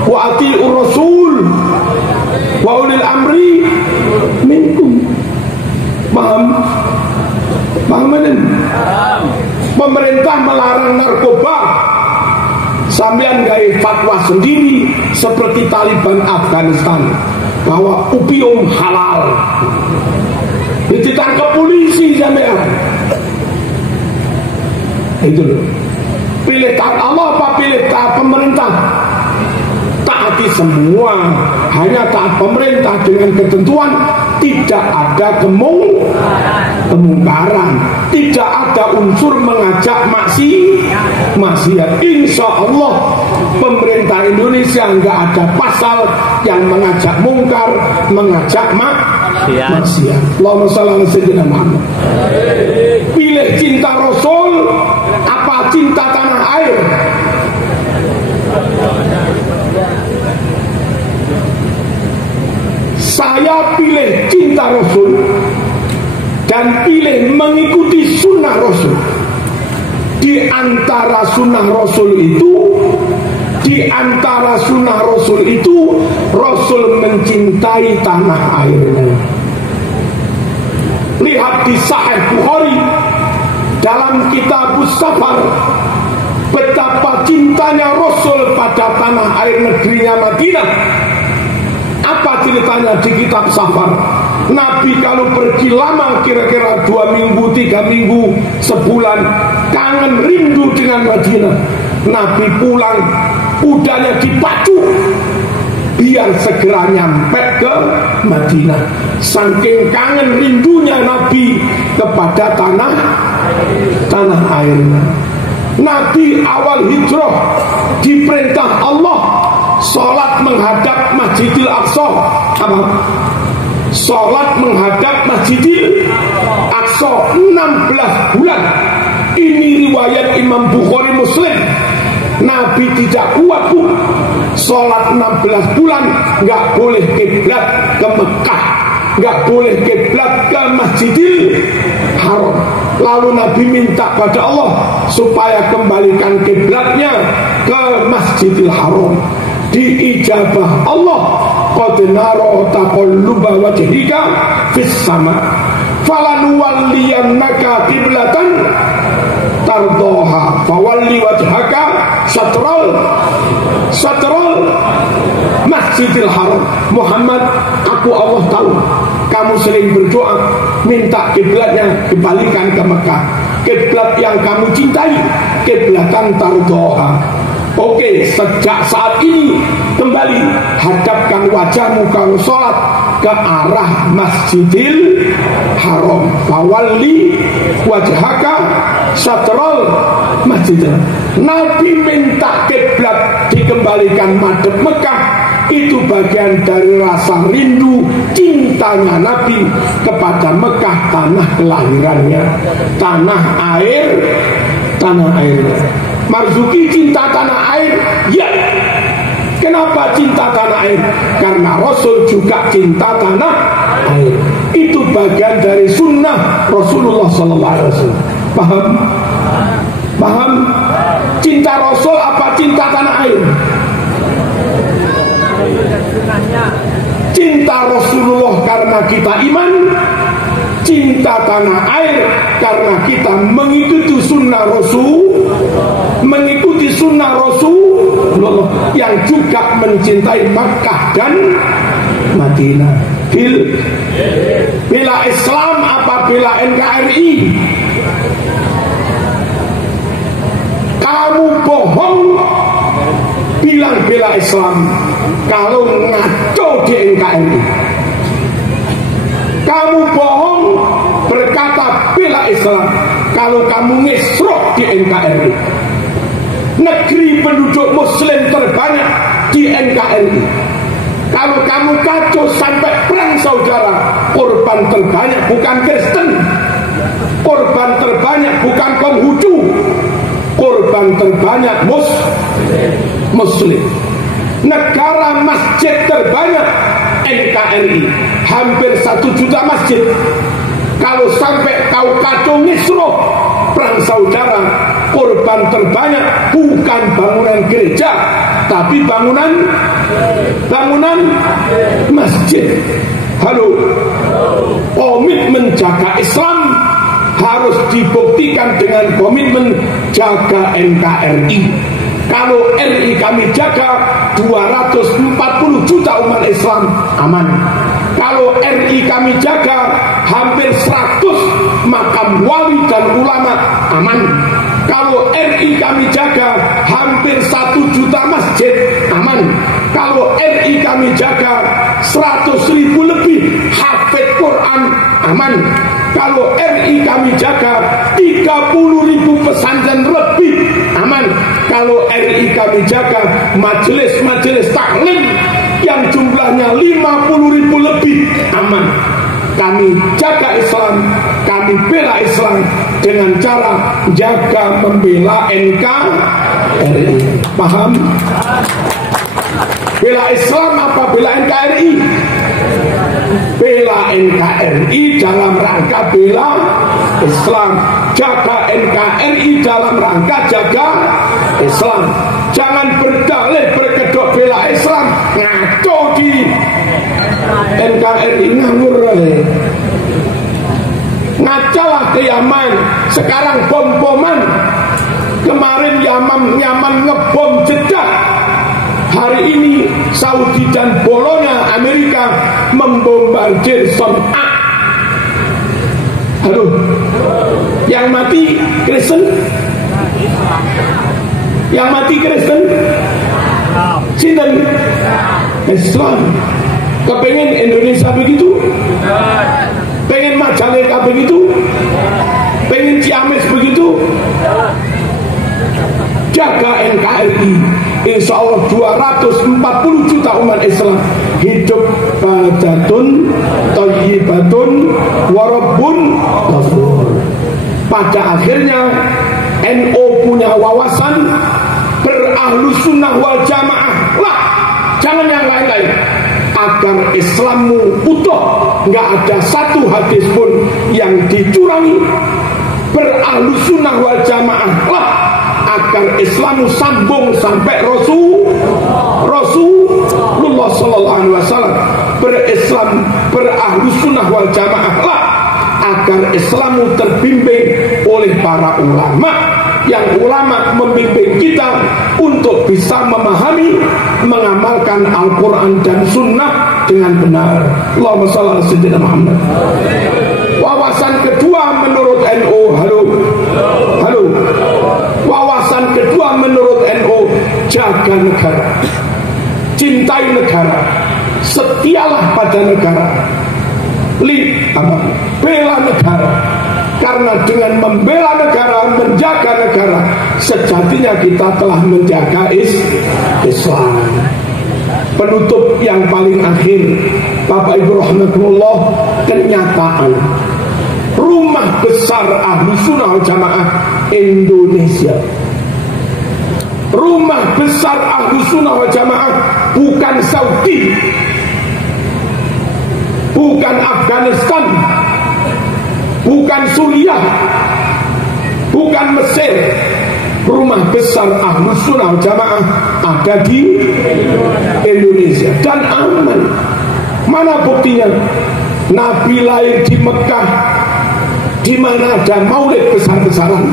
wa atiur rasul wa ulil amri minkum. Paham ini? Pemerintah melarang narkoba, sampean gawe fatwa sendiri seperti Taliban Afghanistan bahwa opium halal, ditangkap polisi sampean. Itu loh. Pilih taat Allah apa pilih taat pemerintah? Taati semua, hanya taat pemerintah dengan ketentuan tidak ada kemungkaran, tidak ada unsur mengajak maksiat. Insya Allah pemerintah Indonesia nggak ada pasal yang mengajak mungkar, mengajak maksiat. Allahumma shalli ala sayyidina Muhammad. Pilih cinta Rasul apa cinta tanah air? Saya pilih cinta Rasul dan pilih mengikuti sunnah Rasul. Di antara sunnah Rasul itu, Rasul mencintai tanah airnya. Lihat di Sahih Bukhari dalam kitab Safar, betapa cintanya Rasul pada tanah air negerinya Madinah. Apa ceritanya di kitab Safar? Nabi kalau pergi lama, kira-kira 2 minggu, 3 minggu, sebulan, kangen rindu dengan Madinah. Nabi pulang, kudanya dipacu biar segera nyampe ke Madinah. Saking kangen rindunya Nabi kepada tanah airnya. Nabi awal hijrah diperintah Allah sholat menghadap Masjidil Aqsa. Apa? Sholat menghadap Masjidil Aqsa 16 bulan. Ini riwayat Imam Bukhari Muslim. Nabi tidak kuat pun sholat 16 bulan, nggak boleh kiblat ke Mekah, nggak boleh kiblat ke Masjidil Haram. Lalu Nabi minta pada Allah supaya kembalikan kiblatnya ke Masjidil Haram. Diijabah Allah, qad nara taqalluba wajhika fis sama falanuwalliyannaka qiblatan tardoha fawalli wajhaka syatral Masjidil Haram. Muhammad, aku Allah tahu kamu sering berdoa minta kiblatnya dibalikan ke Mekah, kiblat yang kamu cintai, kiblatan tardoha. Oke, sejak saat ini kembali hadapkan wajahmu kalau sholat ke arah Masjidil Haram. Fawalli wajhaka syatral Masjidil. Nabi minta kiblat dikembalikan madhep Mekah. Itu bagian dari rasa rindu cintanya Nabi kepada Mekah, tanah kelahirannya, tanah airnya. Marzuki cinta tanah air, ya. Kenapa cinta tanah air? Karena Rasul juga cinta tanah air. Itu bagian dari sunnah Rasulullah SAW. Paham? Paham? Cinta Rasul apa cinta tanah air? Cinta Rasulullah karena kita iman, cinta tanah air karena kita mengikuti sunnah Rasul, mengikuti sunnah Rasulullah yang juga mencintai Makkah dan Madinah. Bela Islam apa bela NKRI? Kamu bohong bilang bela Islam kalau ngaco di NKRI. Kamu bohong berkata bela Islam kalau kamu ngesrok di NKRI. Negeri penduduk muslim terbanyak di NKRI. Kalau kamu kacau sampai perang saudara, korban terbanyak bukan Kristen, korban terbanyak bukan Konghucu, korban terbanyak Muslim. Negara masjid terbanyak NKRI, hampir 1 juta masjid. Kalau sampai kau kacau ngisro perang saudara, korban terbanyak bukan bangunan gereja, tapi bangunan masjid. Halo, komitmen jaga Islam harus dibuktikan dengan komitmen jaga NKRI. Kalau RI kami jaga, 240 juta umat Islam aman. Kalau RI kami jaga, hampir 100 makam wali dan ulama aman. Kalau RI kami jaga, hampir 1 juta masjid aman. Kalau RI kami jaga, 100.000 lebih hafid Quran aman. Kalau RI kami jaga, 30.000 pesantren lebih aman. Kalau RI kami jaga, majelis-majelis taklim yang jumlahnya 50.000 lebih aman. Kami jaga Islam, kami bela Islam dengan cara jaga membela NKRI. Paham? Bela Islam apa bela NKRI? Bela NKRI dalam rangka bela Islam. Jaga NKRI dalam rangka jaga Islam. Jangan berdalih berkedok bela Islam, ngaco di NKRI ngawur. Ngacalah ke Yaman, sekarang bom-boman. Kemarin Yaman ngebom Jeddah. Hari ini Saudi dan Bolonya Amerika membombardir Son'a. Halo, yang mati Kristen? Yang mati Kristen? Sinten? Islam. Kepengen Indonesia begitu? Pengen Majalengka begitu? Pengen Ciamis begitu? jaga NKRI. Insya Allah 240 juta umat Islam hidup baldatun thayyibatun wa rabbun ghafur. Pada akhirnya NU punya wawasan berahlus sunnah wal jamaah lah, jangan yang lain-lain, agar Islammu utuh, nggak ada satu hadis pun yang dicurangi. Berahlus sunnah wal jamaah lah, agar Islammu sambung sampai Rasulullah sallallahu alaihi wasallam. Berahlus sunnah wal jamaah lah, agar Islammu terbimbing oleh para ulama, yang ulama membimbing kita untuk bisa memahami, mengamalkan Al-Quran dan Sunnah dengan benar. Allahumma shalli ala sayyidina Muhammad. Wawasan kedua menurut NU, halo. Wawasan kedua menurut NU, jaga negara, cintai negara, setialah pada negara, bela negara. Karena dengan membela negara, menjaga negara, sejatinya kita telah menjaga Islam. Penutup yang paling akhir, Bapak Ibu rahimakumullah, kenyataan rumah besar Ahlus Sunnah wal Jamaah Indonesia, rumah besar Ahlus Sunnah wal Jamaah bukan Saudi, bukan Afghanistan, bukan Suriah, bukan Mesir. Rumah besar Ahlus Sunnah wal Jamaah ada di Indonesia dan aman. Mana buktinya? Nabi lahir di Mekah, di mana ada maulid besar-besaran.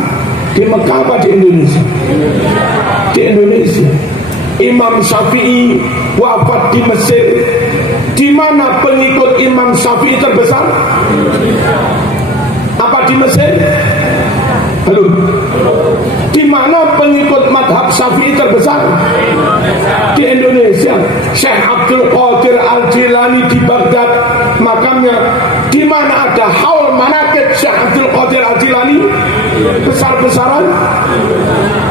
Di Mekah apa di Indonesia? Di Indonesia. Imam Syafi'i wafat di Mesir. Di mana pengikut Imam Syafi'i terbesar? Apa di Mesir? Halo. Di mana pengikut madhab Syafi'i terbesar? Di Indonesia. Syekh Abdul Qadir Al-Jilani di Baghdad makamnya. Di mana ada haul manaqib Syekh Abdul Qadir Al-Jilani besar-besaran?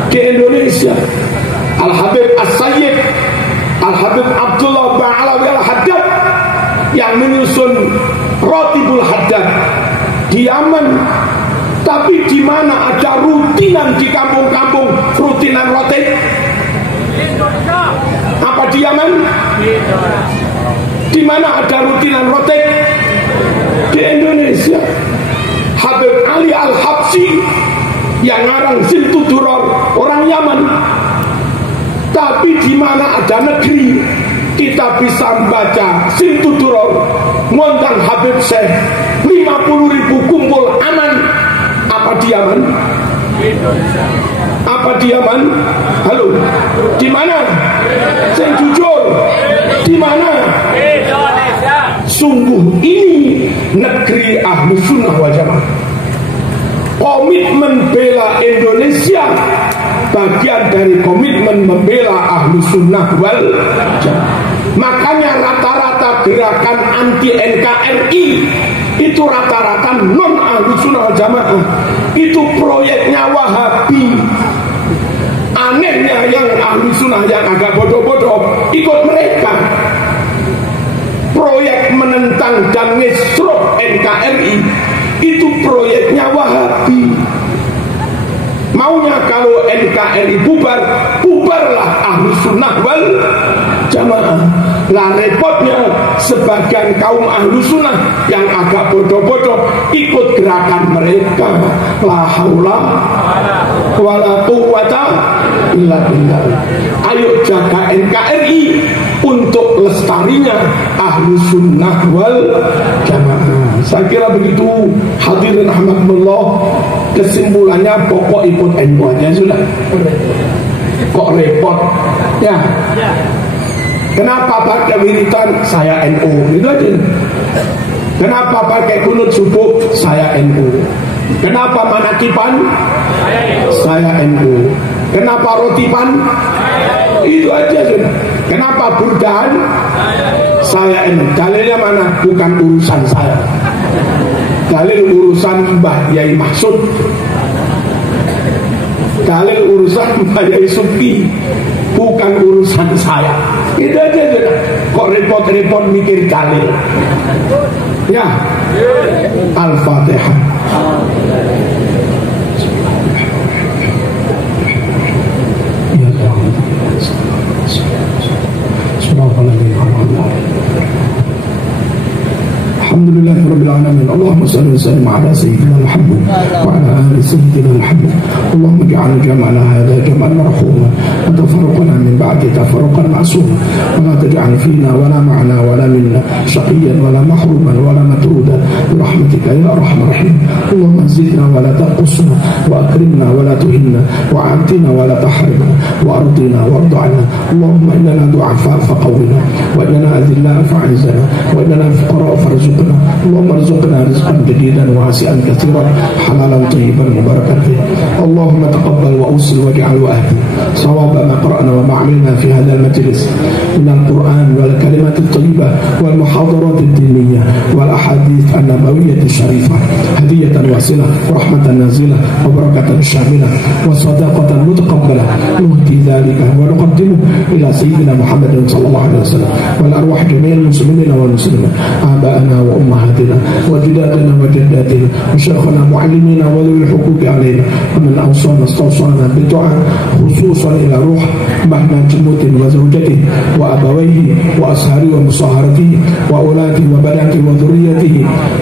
Di Indonesia. Al-Habib As-Sayyid Al-Habib Abdullah Ba'alawi Al-Haddad yang menyusun Rotibul Haddad di Yaman. Tapi di mana ada rutinan di kampung-kampung, rutinan rotib? Apa di Yaman? Di mana ada rutinan rotib? Di Indonesia. Habib Ali Al-Habsyi yang ngarang Ziltuduror, orang Yaman. Tapi di mana ada negeri, kita bisa membaca Ziltuduror, ngundang Habib Syekh, 50.000 kumpul aman. Apa di Yaman? Apa di Yaman? Halo. Di mana? Saya jujur. Di mana? Indonesia. Sungguh ini negeri Ahlus Sunnah wal Jamaah. Komitmen bela Indonesia bagian dari komitmen membela Ahlus Sunnah wal Jamaah. Makanya rata-rata gerakan anti NKRI itu rata-rata non Ahlus Sunnah wal Jamaah. Itu proyeknya Wahabi. Anehnya yang Ahlus Sunnah yang agak bodoh-bodoh ikut mereka. Proyek menentang dan ngesrok NKRI itu proyeknya Wahabi. Maunya kalau NKRI bubar, bubarlah Ahlus Sunnah wal Jamaah. Lah repotnya sebagian kaum Ahlus Sunnah yang agak bodoh-bodoh ikut gerakan mereka. La haula wala quwwata illa billah. Ayo jaga NKRI untuk lestarinya Ahlus Sunnah wal Jamaah. Saya kira begitu, hadirin rahmatullah. Kesimpulannya pokok ikut NU aja sudah. Kok repot ya? Kenapa pakai wiritan? Saya NU, itu aja. Kenapa pakai kunut subuh? Saya NU. Kenapa manakipan? Saya NU. Kenapa rotipan? Itu aja sudah. Kenapa burdahan? Saya NU. Dalilnya mana? Bukan urusan saya. Dalil urusan Mbah Yai Maksud. dalil urusan Mbak Yai Suki, bukan urusan saya. Itu aja sudah. Kok repot-repot mikir dalil? Ya, Al-Fatihah. Alhamdulillahirabbil alamin. Allahumma shalli wa sallim ala sayyidina Muhammad wa ala ali sayyidina Muhammad. Allahumma ij'al jam'ana hadha jam'an marhuma wa tafarraqana min ba'di tafarruqan ma'suma wa la taj'al fina wa la ma'ana wa la minna shaqiyyan wa la mahruman wa la matrudan bi rahmatika ya arhamar rahim. Allahumma zidna wa la tanqusna wa akrimna wa la tuhinna wa a'tina wa la tahrimna wa ardina warḍ 'anna. Allahumma innana du'afa faqawwina wa innana adilla fa'izna wa innana fuqara farzuqna. اللهم ارزقنا رزقا جديدا واسعا كثيرا حلالا طيبا مباركا فيه. اللهم تقبل واوصل واجعل واهدي صواب ما قرانا وما عملنا في هذا المجلس من القران والكلمات الطيبه والمحاضرات الدينيه والاحاديث النبويه الشريفه هديه واصله ورحمه نازله وبركه شامله وصدقه متقبله نهدي ذلك ونقدمه الى سيدنا محمد صلى الله عليه وسلم والارواح جميع المسلمين والمسلمات آباءنا وأمهاتنا وجداتنا وجداتنا وشيخنا معلمينا وذوي الحقوق علينا ومن أوصانا استوصانا بالدعاء خصوصا إلى روح مهما جموت وزوجته وأبويه وأصهاره ومصاهرته وأولاده وبناته وذريته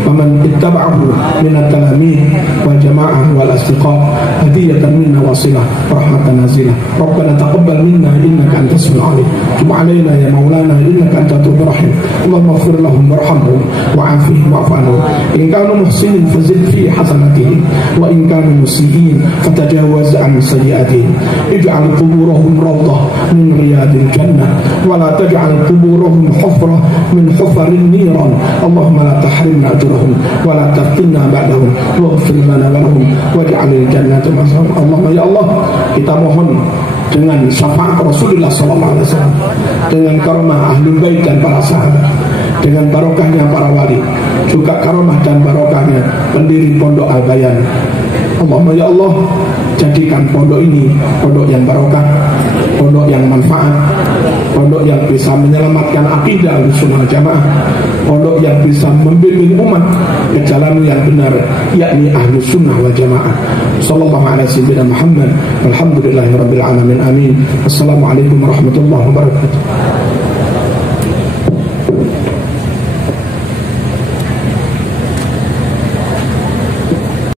ومن اتبعه من التلاميذ والجماعة والأصدقاء هدية منا واصلة ورحمة نازلة. ربنا تقبل منا إنك أنت السميع العليم. تب علينا يا مولانا إنك أنت التواب الرحيم. اللهم اغفر لهم وارحمهم وعافهم واعف عنهم. إن كانوا محسنين فزد في حسناتهم وإن كانوا مسيئين فتجاوز عن سيئاتهم. اجعل قبورهم روضة من رياض الجنة ولا تجعل قبورهم حفرة من حفر النيران. اللهم لا تحرمنا أجرهم ولا تفتنا بعدهم واغفر لنا ولهم واجعل الجنة مأواهم. اللهم ya Allah, kita mohon dengan syafaat Rasulullah SAW, dengan karamah ahlul bait dan para sahabat, dengan barokahnya para wali, juga karamah dan barokahnya pendiri Pondok Al-Bayan. Allahumma ya Allah, jadikan pondok ini pondok yang barokah, pondok yang manfaat, pondok yang bisa menyelamatkan akidah Ahlussunnah wal Jamaah, pondok yang bisa membimbing umat ke jalan yang benar, yakni Ahlussunnah wal Jamaah. Sallallahu alaihi sayyidina Muhammad. Alhamdulillahirabbil alamin. Amin. Assalamualaikum warahmatullahi wabarakatuh.